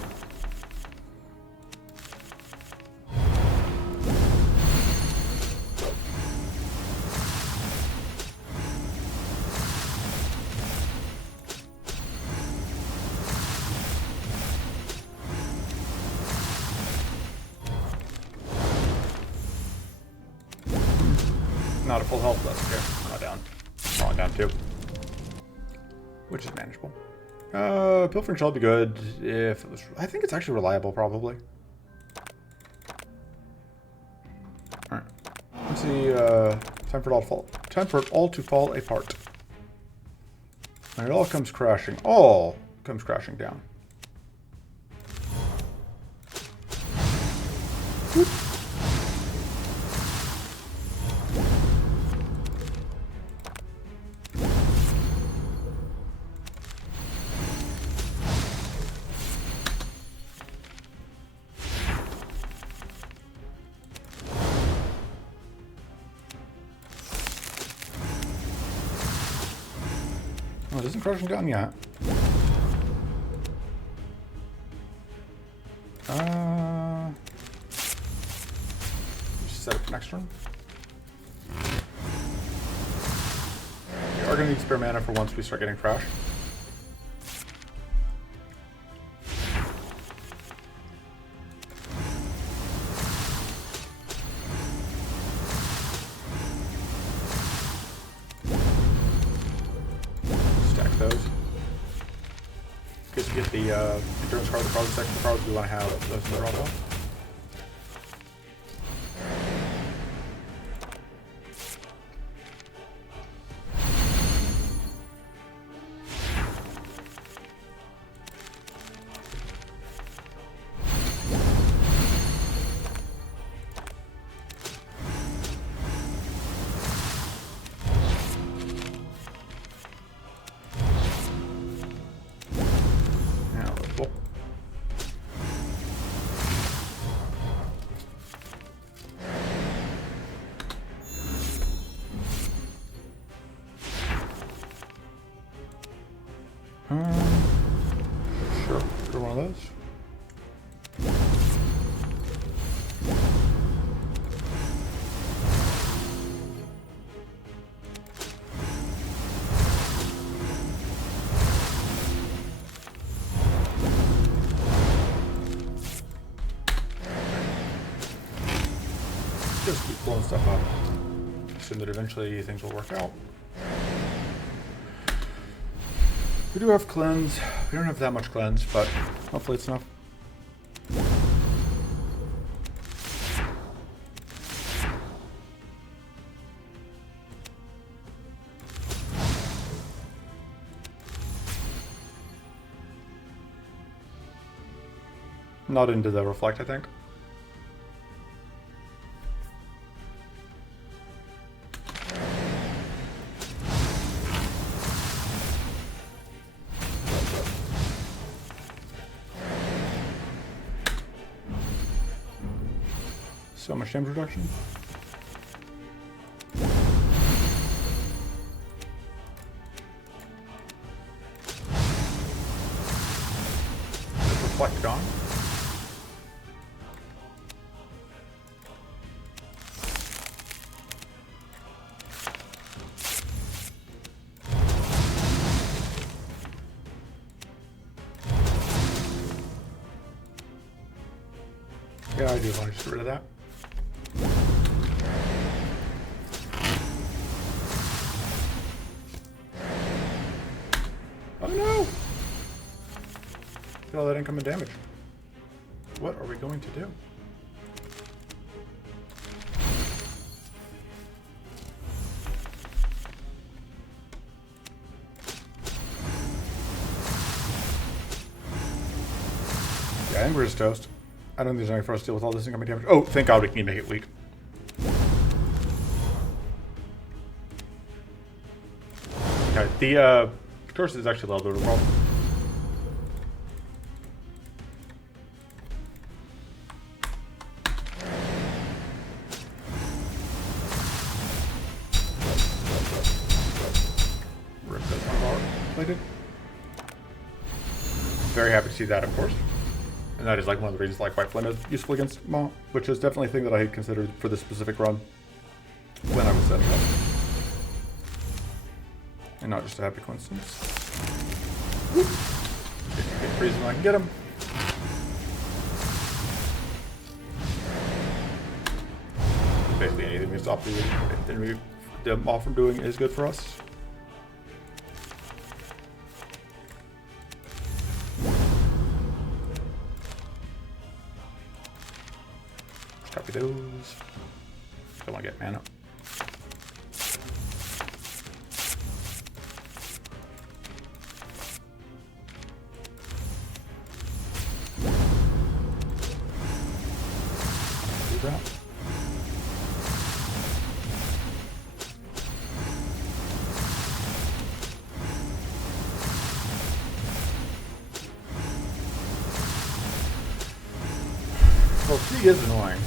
Not at full health, that's okay. I'm not down. I'm only down 2. Which is manageable. Pilfering Shell would be good if it was... I think it's actually reliable, probably. Alright. Let's see, time for it all to fall apart. And it all comes crashing. All comes crashing down. Whoop. Oh, it isn't crashing down yet. Just set up next turn. We are going to need spare mana for once we start getting crash. the endurance card, the probably second cards we want to have those in the draw though. Sure, for one of those. Just keep blowing stuff up. Assume that eventually things will work out. We do have cleanse. We don't have that much cleanse, but hopefully it's enough. Not into the reflect, I think. So much damage reduction. Reflect gone. Yeah, I do want to just get rid of that. Oh no! Look at all that incoming damage. What are we going to do? Yeah, I think we're just toast. I don't think there's any for us to deal with all this incoming damage. Oh, thank God we can make it weak. Okay, the curse is actually a little bit of a problem. Rip that one of our plated. Very happy to see that, of course. And that is like one of the reasons like White Flame is useful against Maw, which is definitely a thing that I had considered for this specific run when I was setting up. And not just a happy coincidence. Whoop. Get freezing when I can get him. Basically anything we stop the Maw from doing is good for us. Copy those. Don't want to get mana. Do that. Well, she is annoying.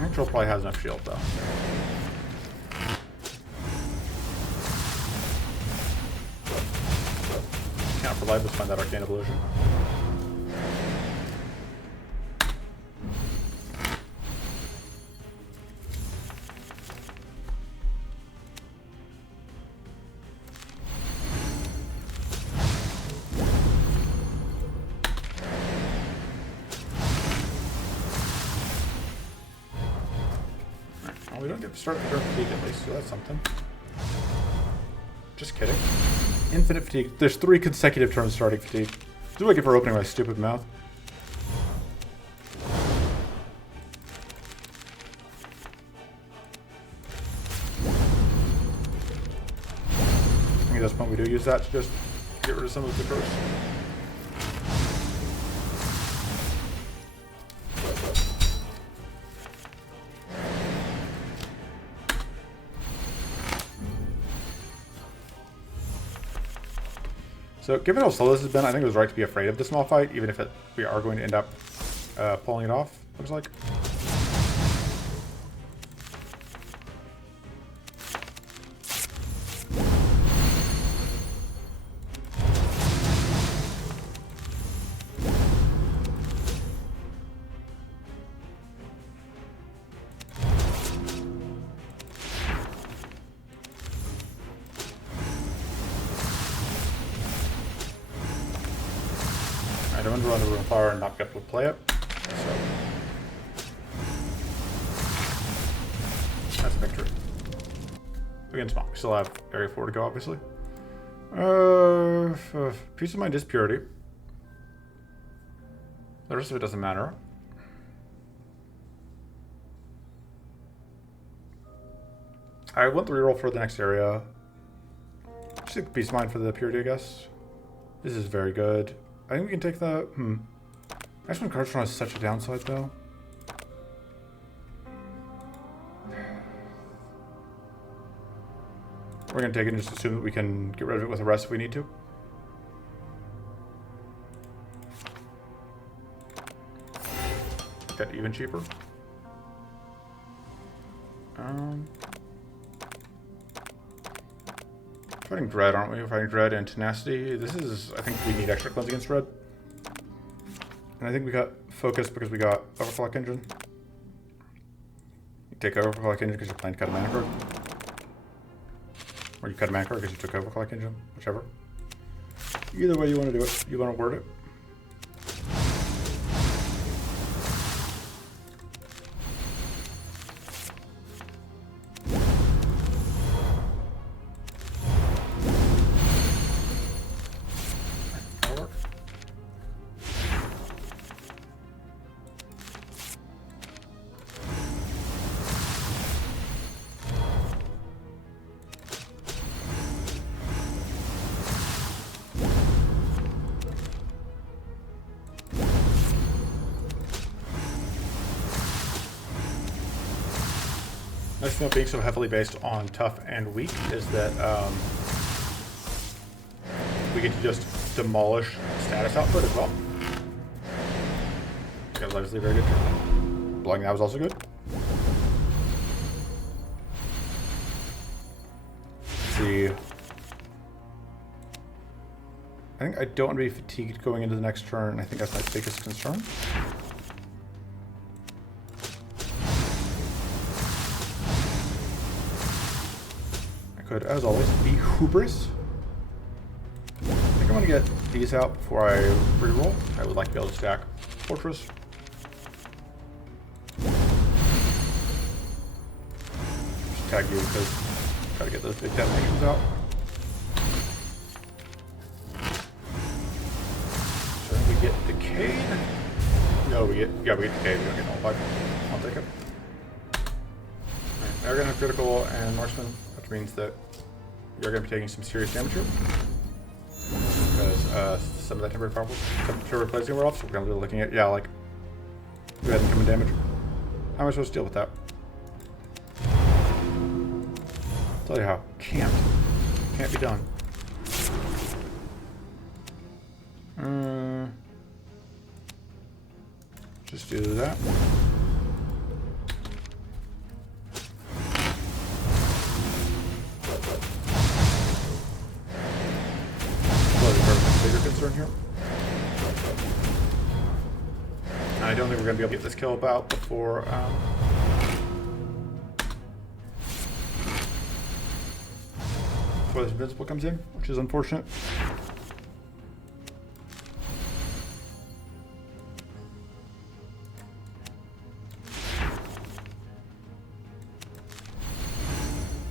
Neutral probably has enough shield though. Can't for life, let's find that Arcane Evolution. We don't get to start the turn fatigue at least, so that's something. Just kidding. Infinite fatigue. There's 3 consecutive turns starting fatigue. This is what I get for opening my stupid mouth. I think at this point we do use that to just get rid of some of the curse. So, given how slow this has been, I think it was right to be afraid of the small fight, even if we are going to end up pulling it off, looks like. I don't want to run the room fire and not be able to play it. So that's a victory. Again, small. We still have area 4 to go, obviously. Peace of mind is purity. The rest of it doesn't matter. I want the reroll for the next area. Just take peace of mind for the purity, I guess. This is very good. I think we can take the... Actually, Cardtron has such a downside, though. We're going to take it and just assume that we can get rid of it with a rest if we need to. Get even cheaper. Fighting Dread, aren't we? We're fighting Dread and Tenacity. This is... I think we need extra cleanse against Dread. And I think we got Focus because we got Overclock Engine. You take Overclock Engine because you're planning to cut a mana card. Or you cut a mana card because you took Overclock Engine. Whichever. Either way you want to do it. You want to word it. Nice thing about being so heavily based on tough and weak is that we get to just demolish status output as well. That was obviously a very good turn. Blowing that was also good. Let's see. I think I don't want to be fatigued going into the next turn. I think that's my biggest concern. Could, as always, be hubris. I think I'm going to get these out before I reroll. I would like to be able to stack Fortress. Just tag you because gotta get those big detonations out. So I think we get Decayed. No, we get Decayed. We don't get Nullified. I'll take it. Alright, now we're going to have Critical and Marksman. Means that you're going to be taking some serious damage here because some of that temporary placing we're off, so we're going to be looking at, yeah, like, go ahead and come in damage. How am I supposed to deal with that? I'll tell you how. Can't be done. Just do that. Concern here. I don't think we're going to be able to get this kill about before this Invincible comes in, which is unfortunate.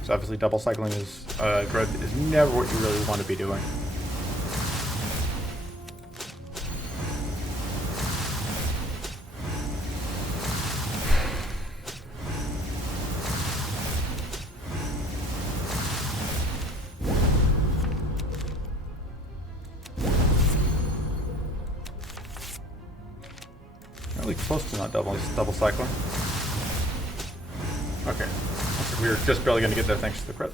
Because obviously double cycling is is never what you really want to be doing. Really close to not double cycling. Okay. Looks like we were just barely going to get there thanks to the crit.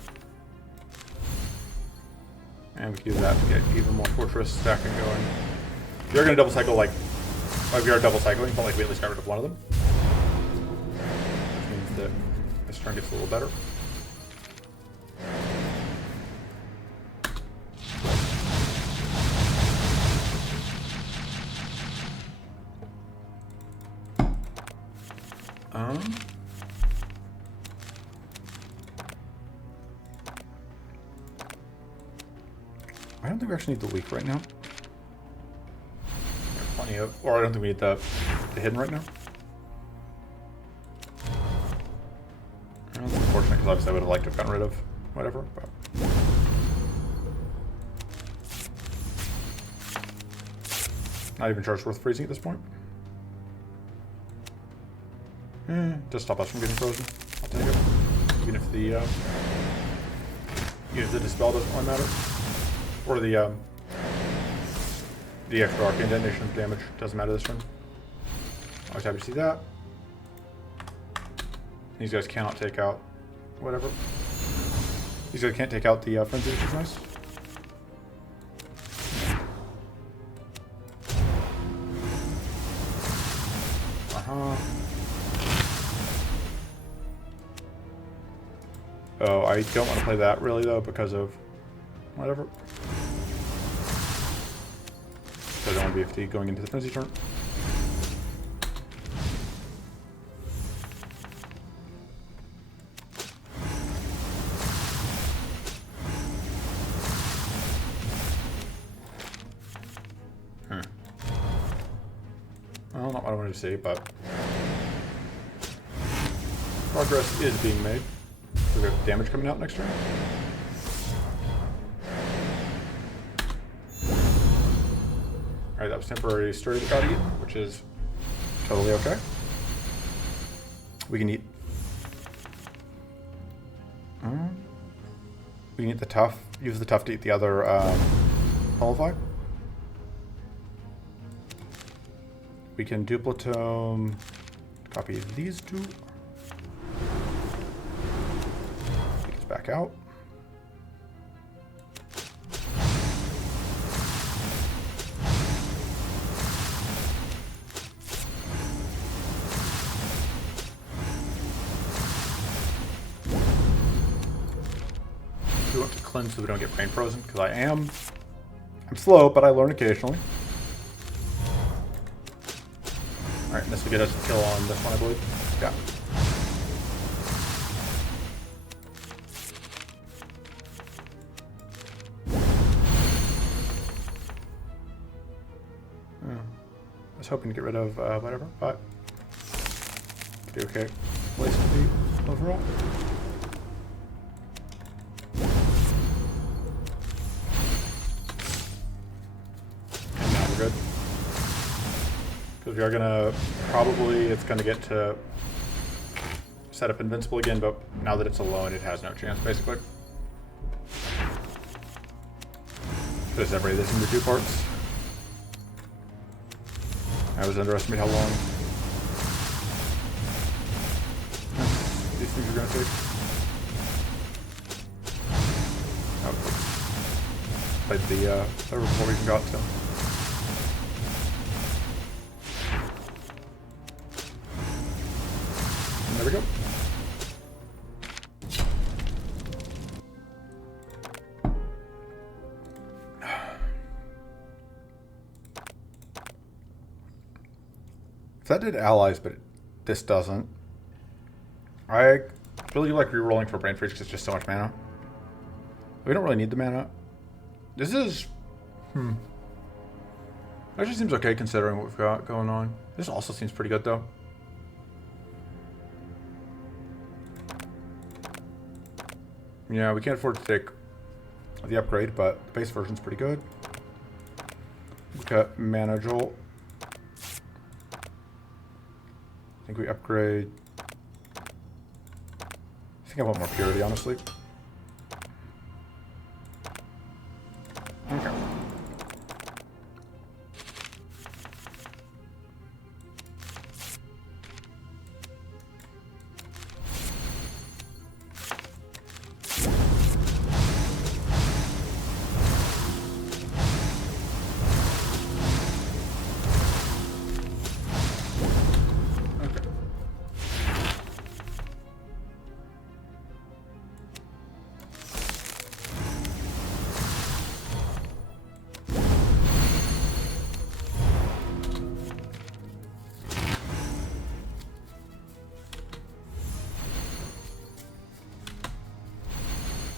And we can use that to get even more fortress stacking going. We are going to double cycle, like we are double cycling, but like we at least got rid of one of them. Which means that this turn gets a little better. I don't think we actually need the weak right now. Plenty of, or I don't think we need the hidden right now. That's unfortunate because obviously I would have liked to have gotten rid of whatever. But. Not even sure it's worth freezing at this point. Just stop us from getting frozen. I'll take it. Even if the dispel doesn't really matter. Or the extra arc indentation damage doesn't matter this turn. Always happy to see that. These guys cannot take out whatever. These guys can't take out the frenzy, which is nice. Oh, I don't want to play that really though because of whatever. So I don't want to be FD going into the frenzy turn. Well, not what I wanted to see, but progress is being made. So we have damage coming out next turn. Alright, that was temporary sturdy that got eaten, which is totally okay. We can eat. We can eat the tough. Use the tough to eat the other Holify. We can duplicatome. Copy these two. Take this back out. We want to cleanse so we don't get brain frozen, because I'm slow, but I learn occasionally. Alright, this will get us a kill on this one, I believe. Yeah. I was hoping to get rid of whatever, but pretty okay place to be overall. And now we're good. Because we are gonna it's gonna get to set up invincible again, but now that it's alone, it has no chance basically. Just separate this into two parts. I was underestimating how long these things are going to take. Oh, played the server before we even got to. And there we go. That did allies, but this doesn't. I really like rerolling for Brain Freeze because it's just so much mana. We don't really need the mana. This is... Actually seems okay considering what we've got going on. This also seems pretty good though. Yeah, we can't afford to take the upgrade, but the base version's pretty good. Look at Mana Jolt. I think we upgrade. I think I want more purity, honestly. Okay.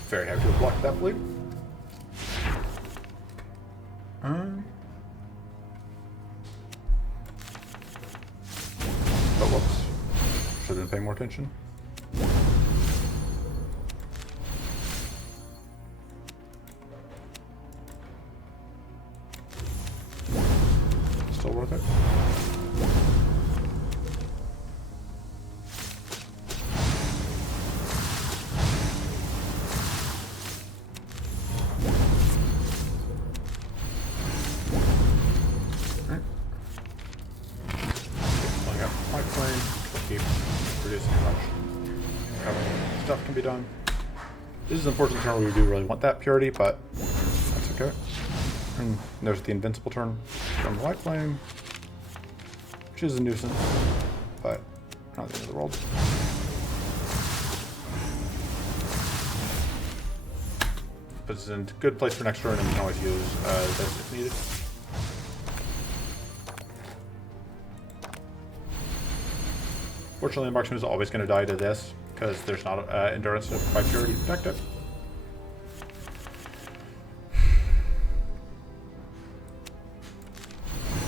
Very happy to block that bleed. Oh, whoops. Should have been paying more attention. Still worth it. Stuff can be done. This is an unfortunate turn where we do really want that purity, but that's okay. And there's the invincible turn from the Light Flame, which is a nuisance, but not the end of the world. But it's in a good place for next turn, and we can always use this if needed. Fortunately, the marksman is always going to die to this, because there's not endurance to by purity to protect it.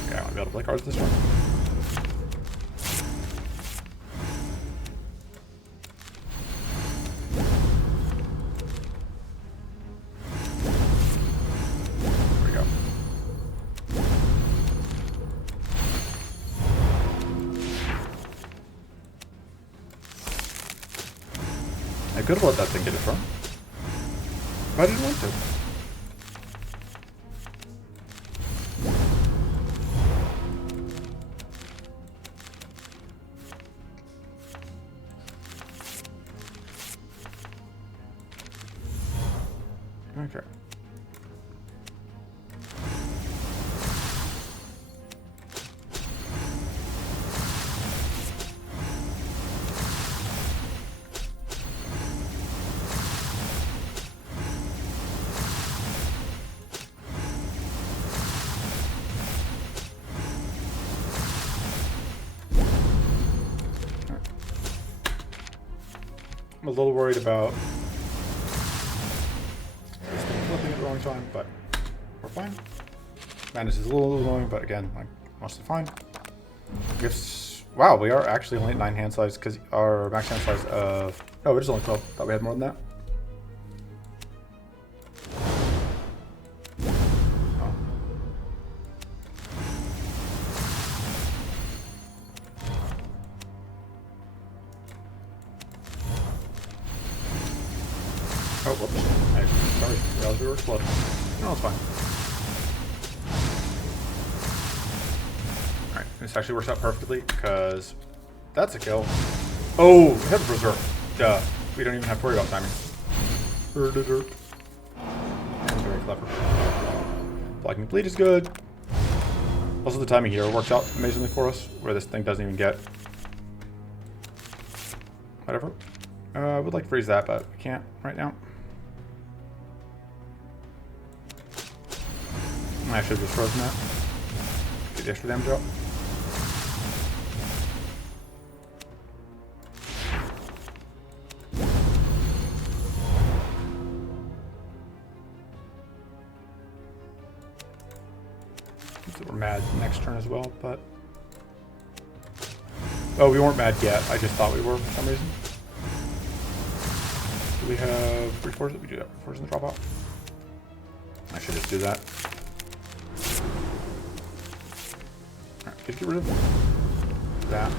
Okay, I might be able to play cards this turn. There we go. I could have let that thing get it from, but I didn't want to. Okay. I'm a little worried about this thing flipping at the wrong time, but we're fine. Madness is a little annoying, but again, like, mostly fine. Gifts. Wow, we are actually only at 9 hand size because our max hand size of. Oh, it is only 12. Thought we had more than that. Oh, whoops. Sorry, realized we were exploding. No, it's fine. Alright, this actually works out perfectly, because that's a kill. Oh, head berserk. Duh. We don't even have to worry about timing. Very clever. Blocking bleed is good. Also, the timing here works out amazingly for us, where this thing doesn't even get... Whatever. I would like to freeze that, but we can't right now. I should have just frozen that. Get the extra damage up. So we're mad next turn as well, but... Oh, we weren't mad yet. I just thought we were for some reason. Do we have... of reforce it. We do have reforce in the drop out. I should just do that. Alright, get rid of that.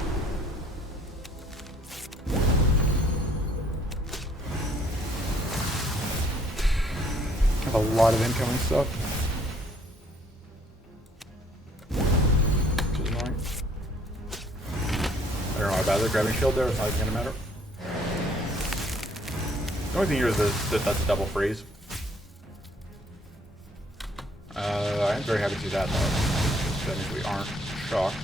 I have a lot of incoming stuff. Which is annoying. I don't know how bad they're grabbing shield there, it's not even gonna matter. The only thing here is that that's a double freeze. I am very happy to see that though. That means we aren't shocked.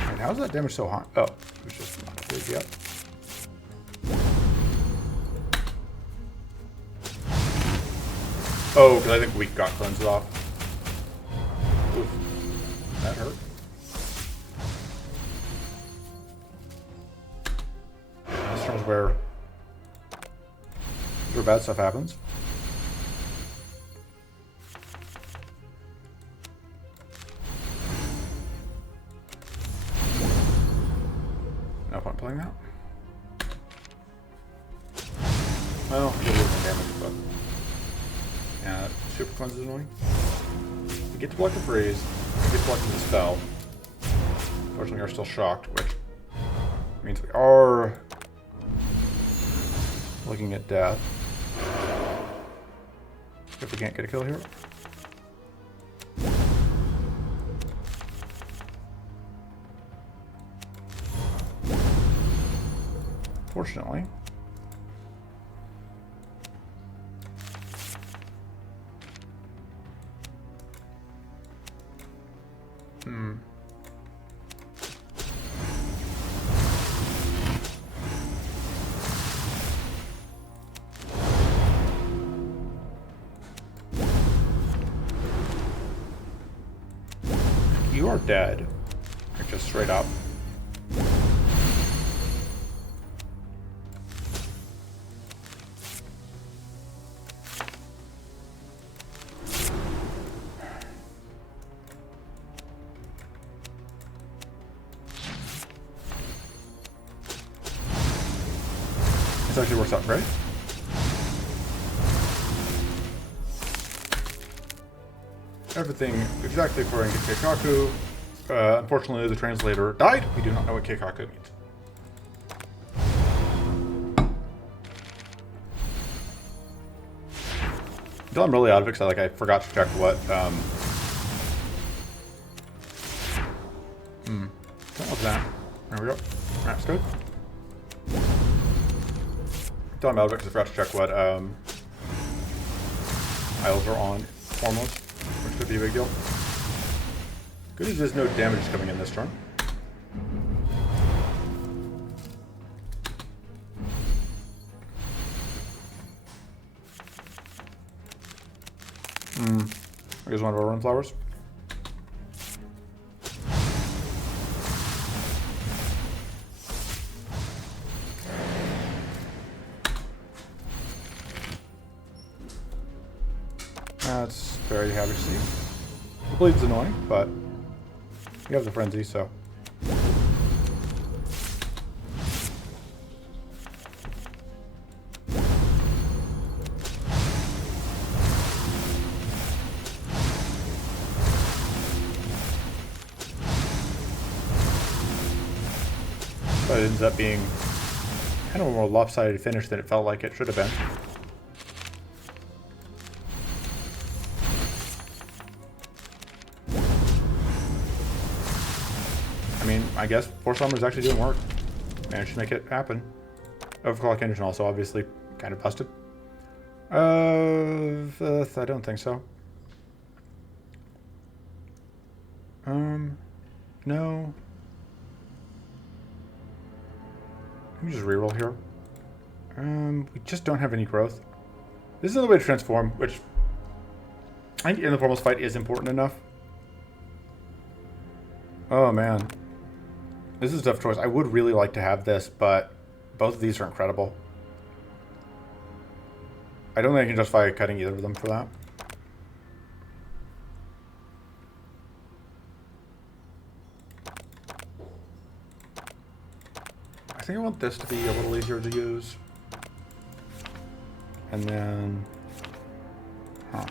And how is that damage so high? Oh, it was just not freeze yet. Oh, because I think we got cleansed off. Oof. That hurt. This turns where bad stuff happens. No point playing that. Well, it did some damage, but yeah, super cleanse is annoying. We get to block the freeze, we get to block the spell. Unfortunately, we are still shocked, which means we are looking at death. If we can't get a kill here. Fortunately. You are dead. Like, just straight up. This actually works out great. Everything exactly according to Keikaku. Unfortunately, the translator died. We do not know what Keikaku means. Until I'm really out of it, because I forgot to check what. What was that? There we go. That's good. Until I'm out of it, because I forgot to check what isles are on Formless, which could be a big deal. Good news is no damage is coming in this turn. Here's one of our rune flowers. That's very happy to see. The bleed's annoying, but you have the frenzy, so. But it ends up being kind of a more lopsided finish than it felt like it should have been. I mean, I guess Force Armor is actually doing work. Managed to make it happen. Overclock engine also obviously kind of busted. I don't think so. No. Let me just reroll here. We just don't have any growth. This is another way to transform, which I think in the Formless fight is important enough. Oh man. This is a tough choice. I would really like to have this, but both of these are incredible. I don't think I can justify cutting either of them for that. think I want this to be a little easier to use. And then... Huh.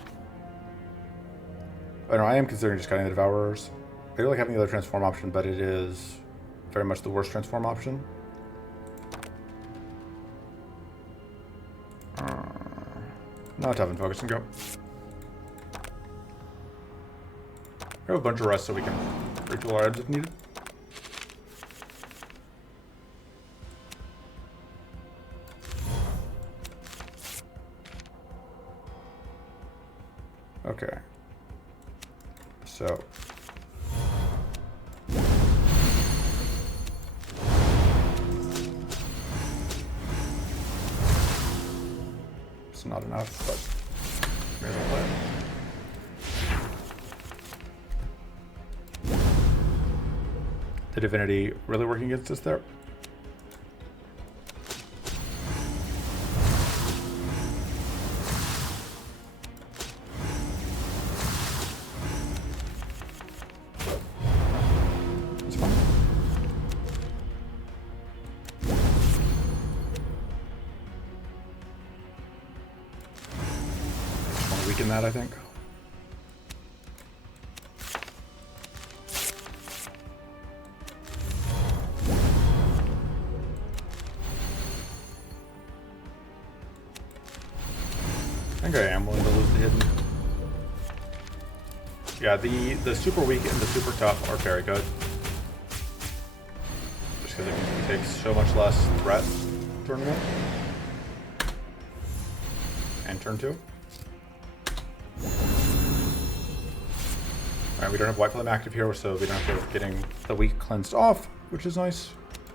I don't know, I am considering just cutting the Devourers. I do like having the other transform option, but it is very much the worst transform option. Now tough and focus and go. We have a bunch of rest so we can retool our items if needed. Okay. So. It's not enough, but may as well play it. The divinity really working against us there. That's fine. Just want to weaken that, I think. I think I am willing to lose the hidden. Yeah, the super weak and the super tough are very good. Just because it takes so much less threat turn 1. And turn 2. Alright, we don't have White Flame active here, so we don't have to deal with getting the weak cleansed off, which is nice.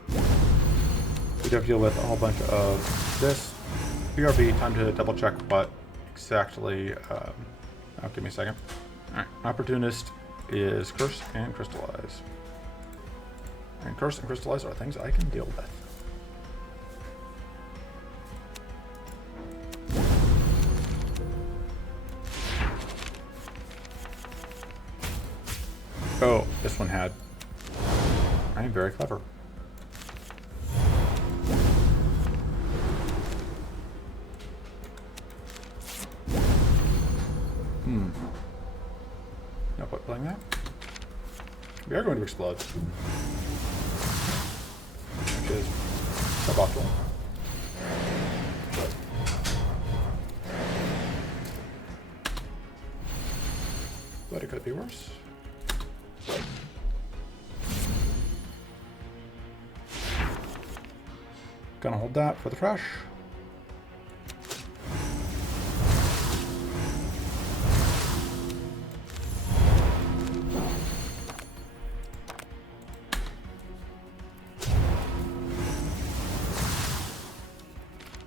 We do have to deal with a whole bunch of this. BRB, time to double check what exactly, oh, give me a second. Alright, Opportunist is Curse and Crystallize. And Curse and Crystallize are things I can deal with. Oh, this one had. I am very clever. No point playing that. We are going to explode. Which is suboptimal. But it could be worse. Gonna hold that for the trash.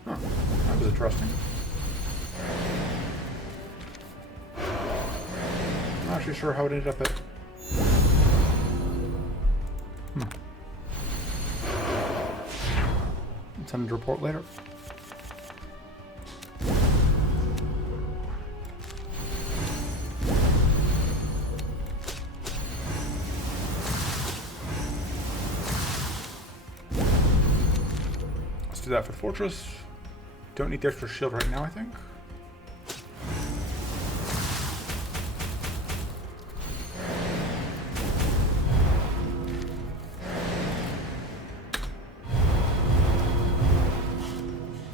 Huh, that was interesting. I'm not actually sure how it ended up at. Send a report later. Let's do that for the fortress. Don't need the extra shield right now, I think.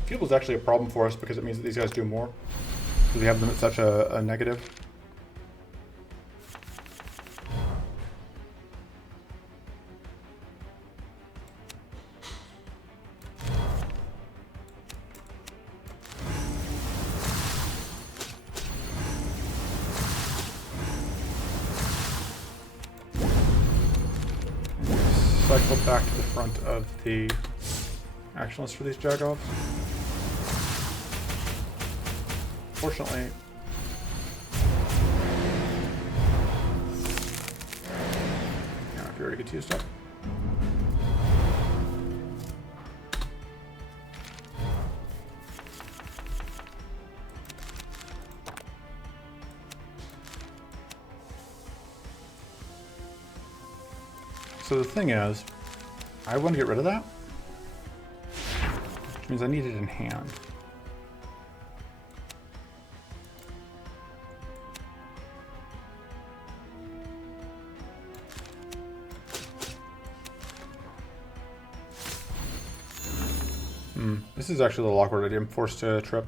Fuel is actually a problem for us because it means that these guys do more. Because we have them at such a negative. Cycle back to the front of the action list for these Jagoffs. Fortunately, yeah, if you already get used up. So the thing is, I want to get rid of that. means I need it in hand. This is actually a little awkward. I'm forced to trip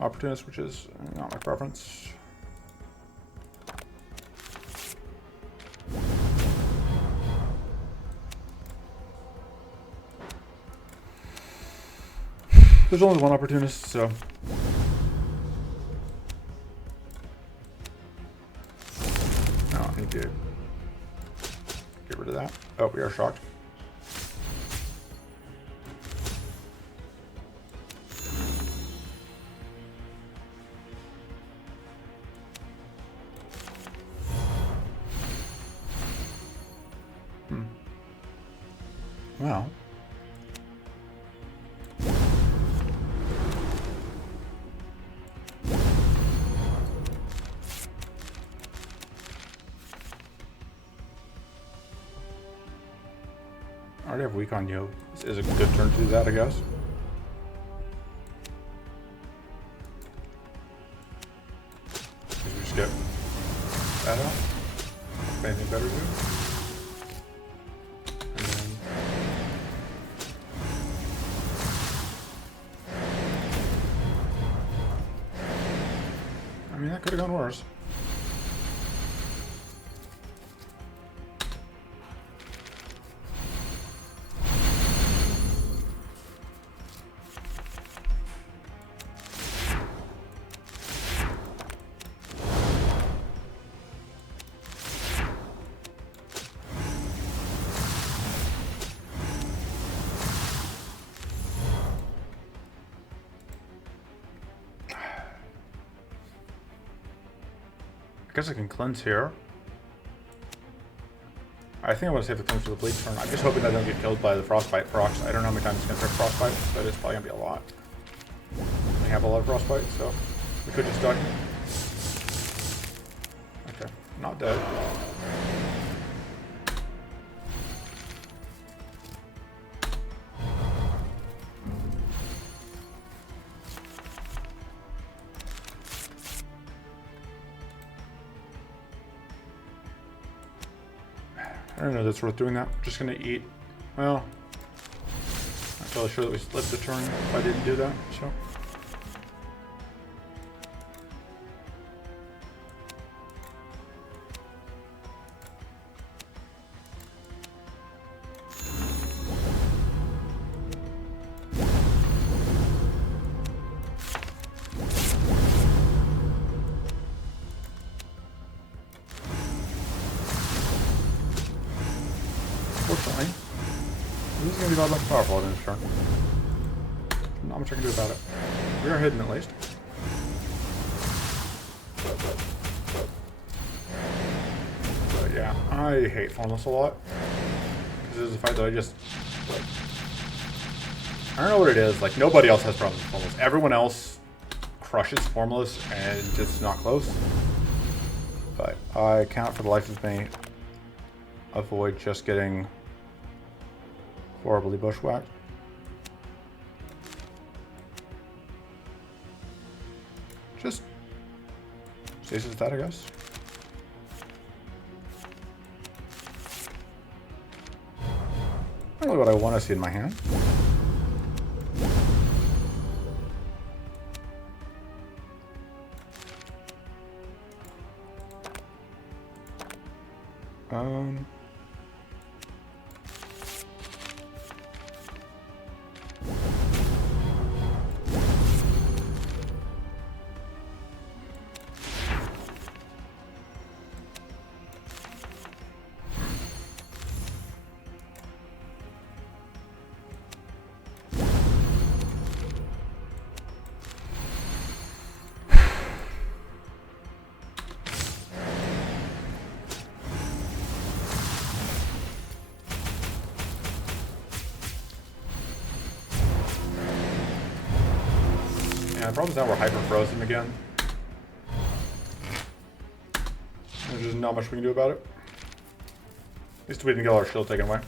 Opportunist, which is not my preference. There's only one Opportunist, so... No, I need to get rid of that. Oh, we are shocked. Wow. I already have weak on you. This is a good turn to do that, I guess. We just get that out. Anything better to do? I mean, that could have gone worse. I guess I can cleanse here. I think I want to save the cleanse for the bleed turn. I'm just hoping I don't get killed by the frostbite procs. I don't know how many times it's going to trip frostbite, but it's probably going to be a lot. We have a lot of frostbite, so we could just die. Okay, not dead. I don't know that's worth doing that. I'm just gonna eat. Well, I'm not really sure that we slipped the turn if I didn't do that, so. Unfortunately, this is going to be a lot less powerful in this turn. Not much I can do about it. We are hidden at least. But yeah, I hate Formless a lot. Because there's the fact that I just... I don't know what it is. Like, nobody else has problems with Formless. Everyone else crushes Formless and it's not close. But I cannot for the life of me avoid just getting horribly bushwhacked. Just stasis that, I guess. Not really what I want to see in my hand. Yeah, the problem is now we're hyper frozen again. There's just not much we can do about it. At least we didn't get all our shield taken away.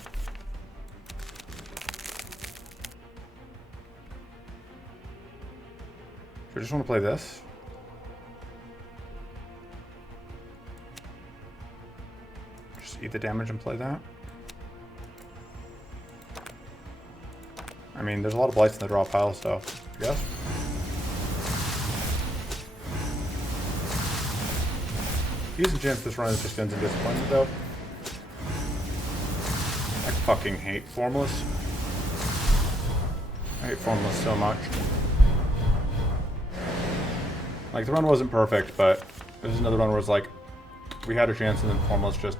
I just want to play this. Just eat the damage and play that. I mean, there's a lot of blights in the draw pile, so I guess. Decent chance this run just ends in disappointment, though. I fucking hate Formless. I hate Formless so much. Like, the run wasn't perfect, but it was another run where it's like, we had a chance and then Formless just...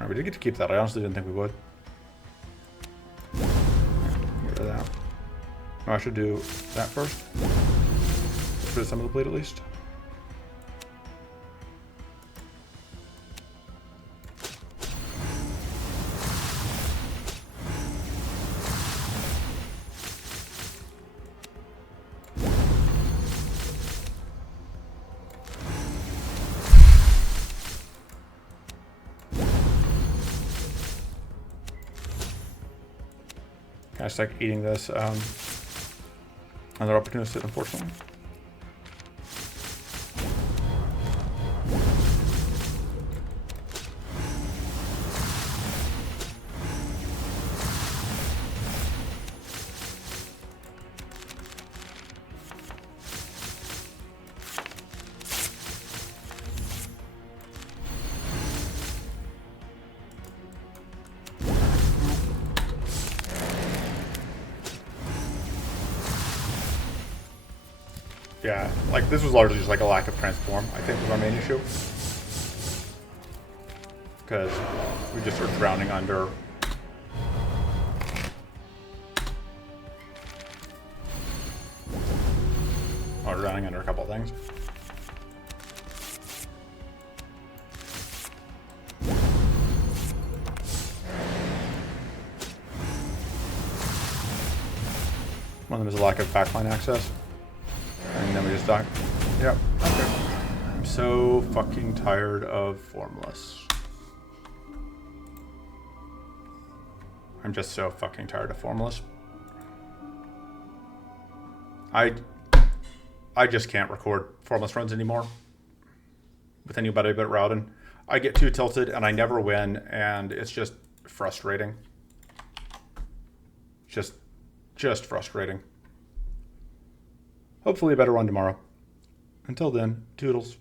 Alright, we did get to keep that. I honestly didn't think we would. Get rid of that. Oh, I should do that first. Get rid of some of the bleed at least. I just like eating this. Another opportunist hit, unfortunately. Yeah, like this was largely just like a lack of transform, I think, was our main issue. Because we just are drowning under. Oh, we're drowning under a couple of things. One of them is a lack of backline access. And then we just die. Yep. Okay. I'm so fucking tired of Formless. I'm just so fucking tired of Formless. I just can't record Formless runs anymore with anybody but Rowden. I get too tilted and I never win, and it's just frustrating. Just frustrating. Hopefully a better run tomorrow. Until then, toodles.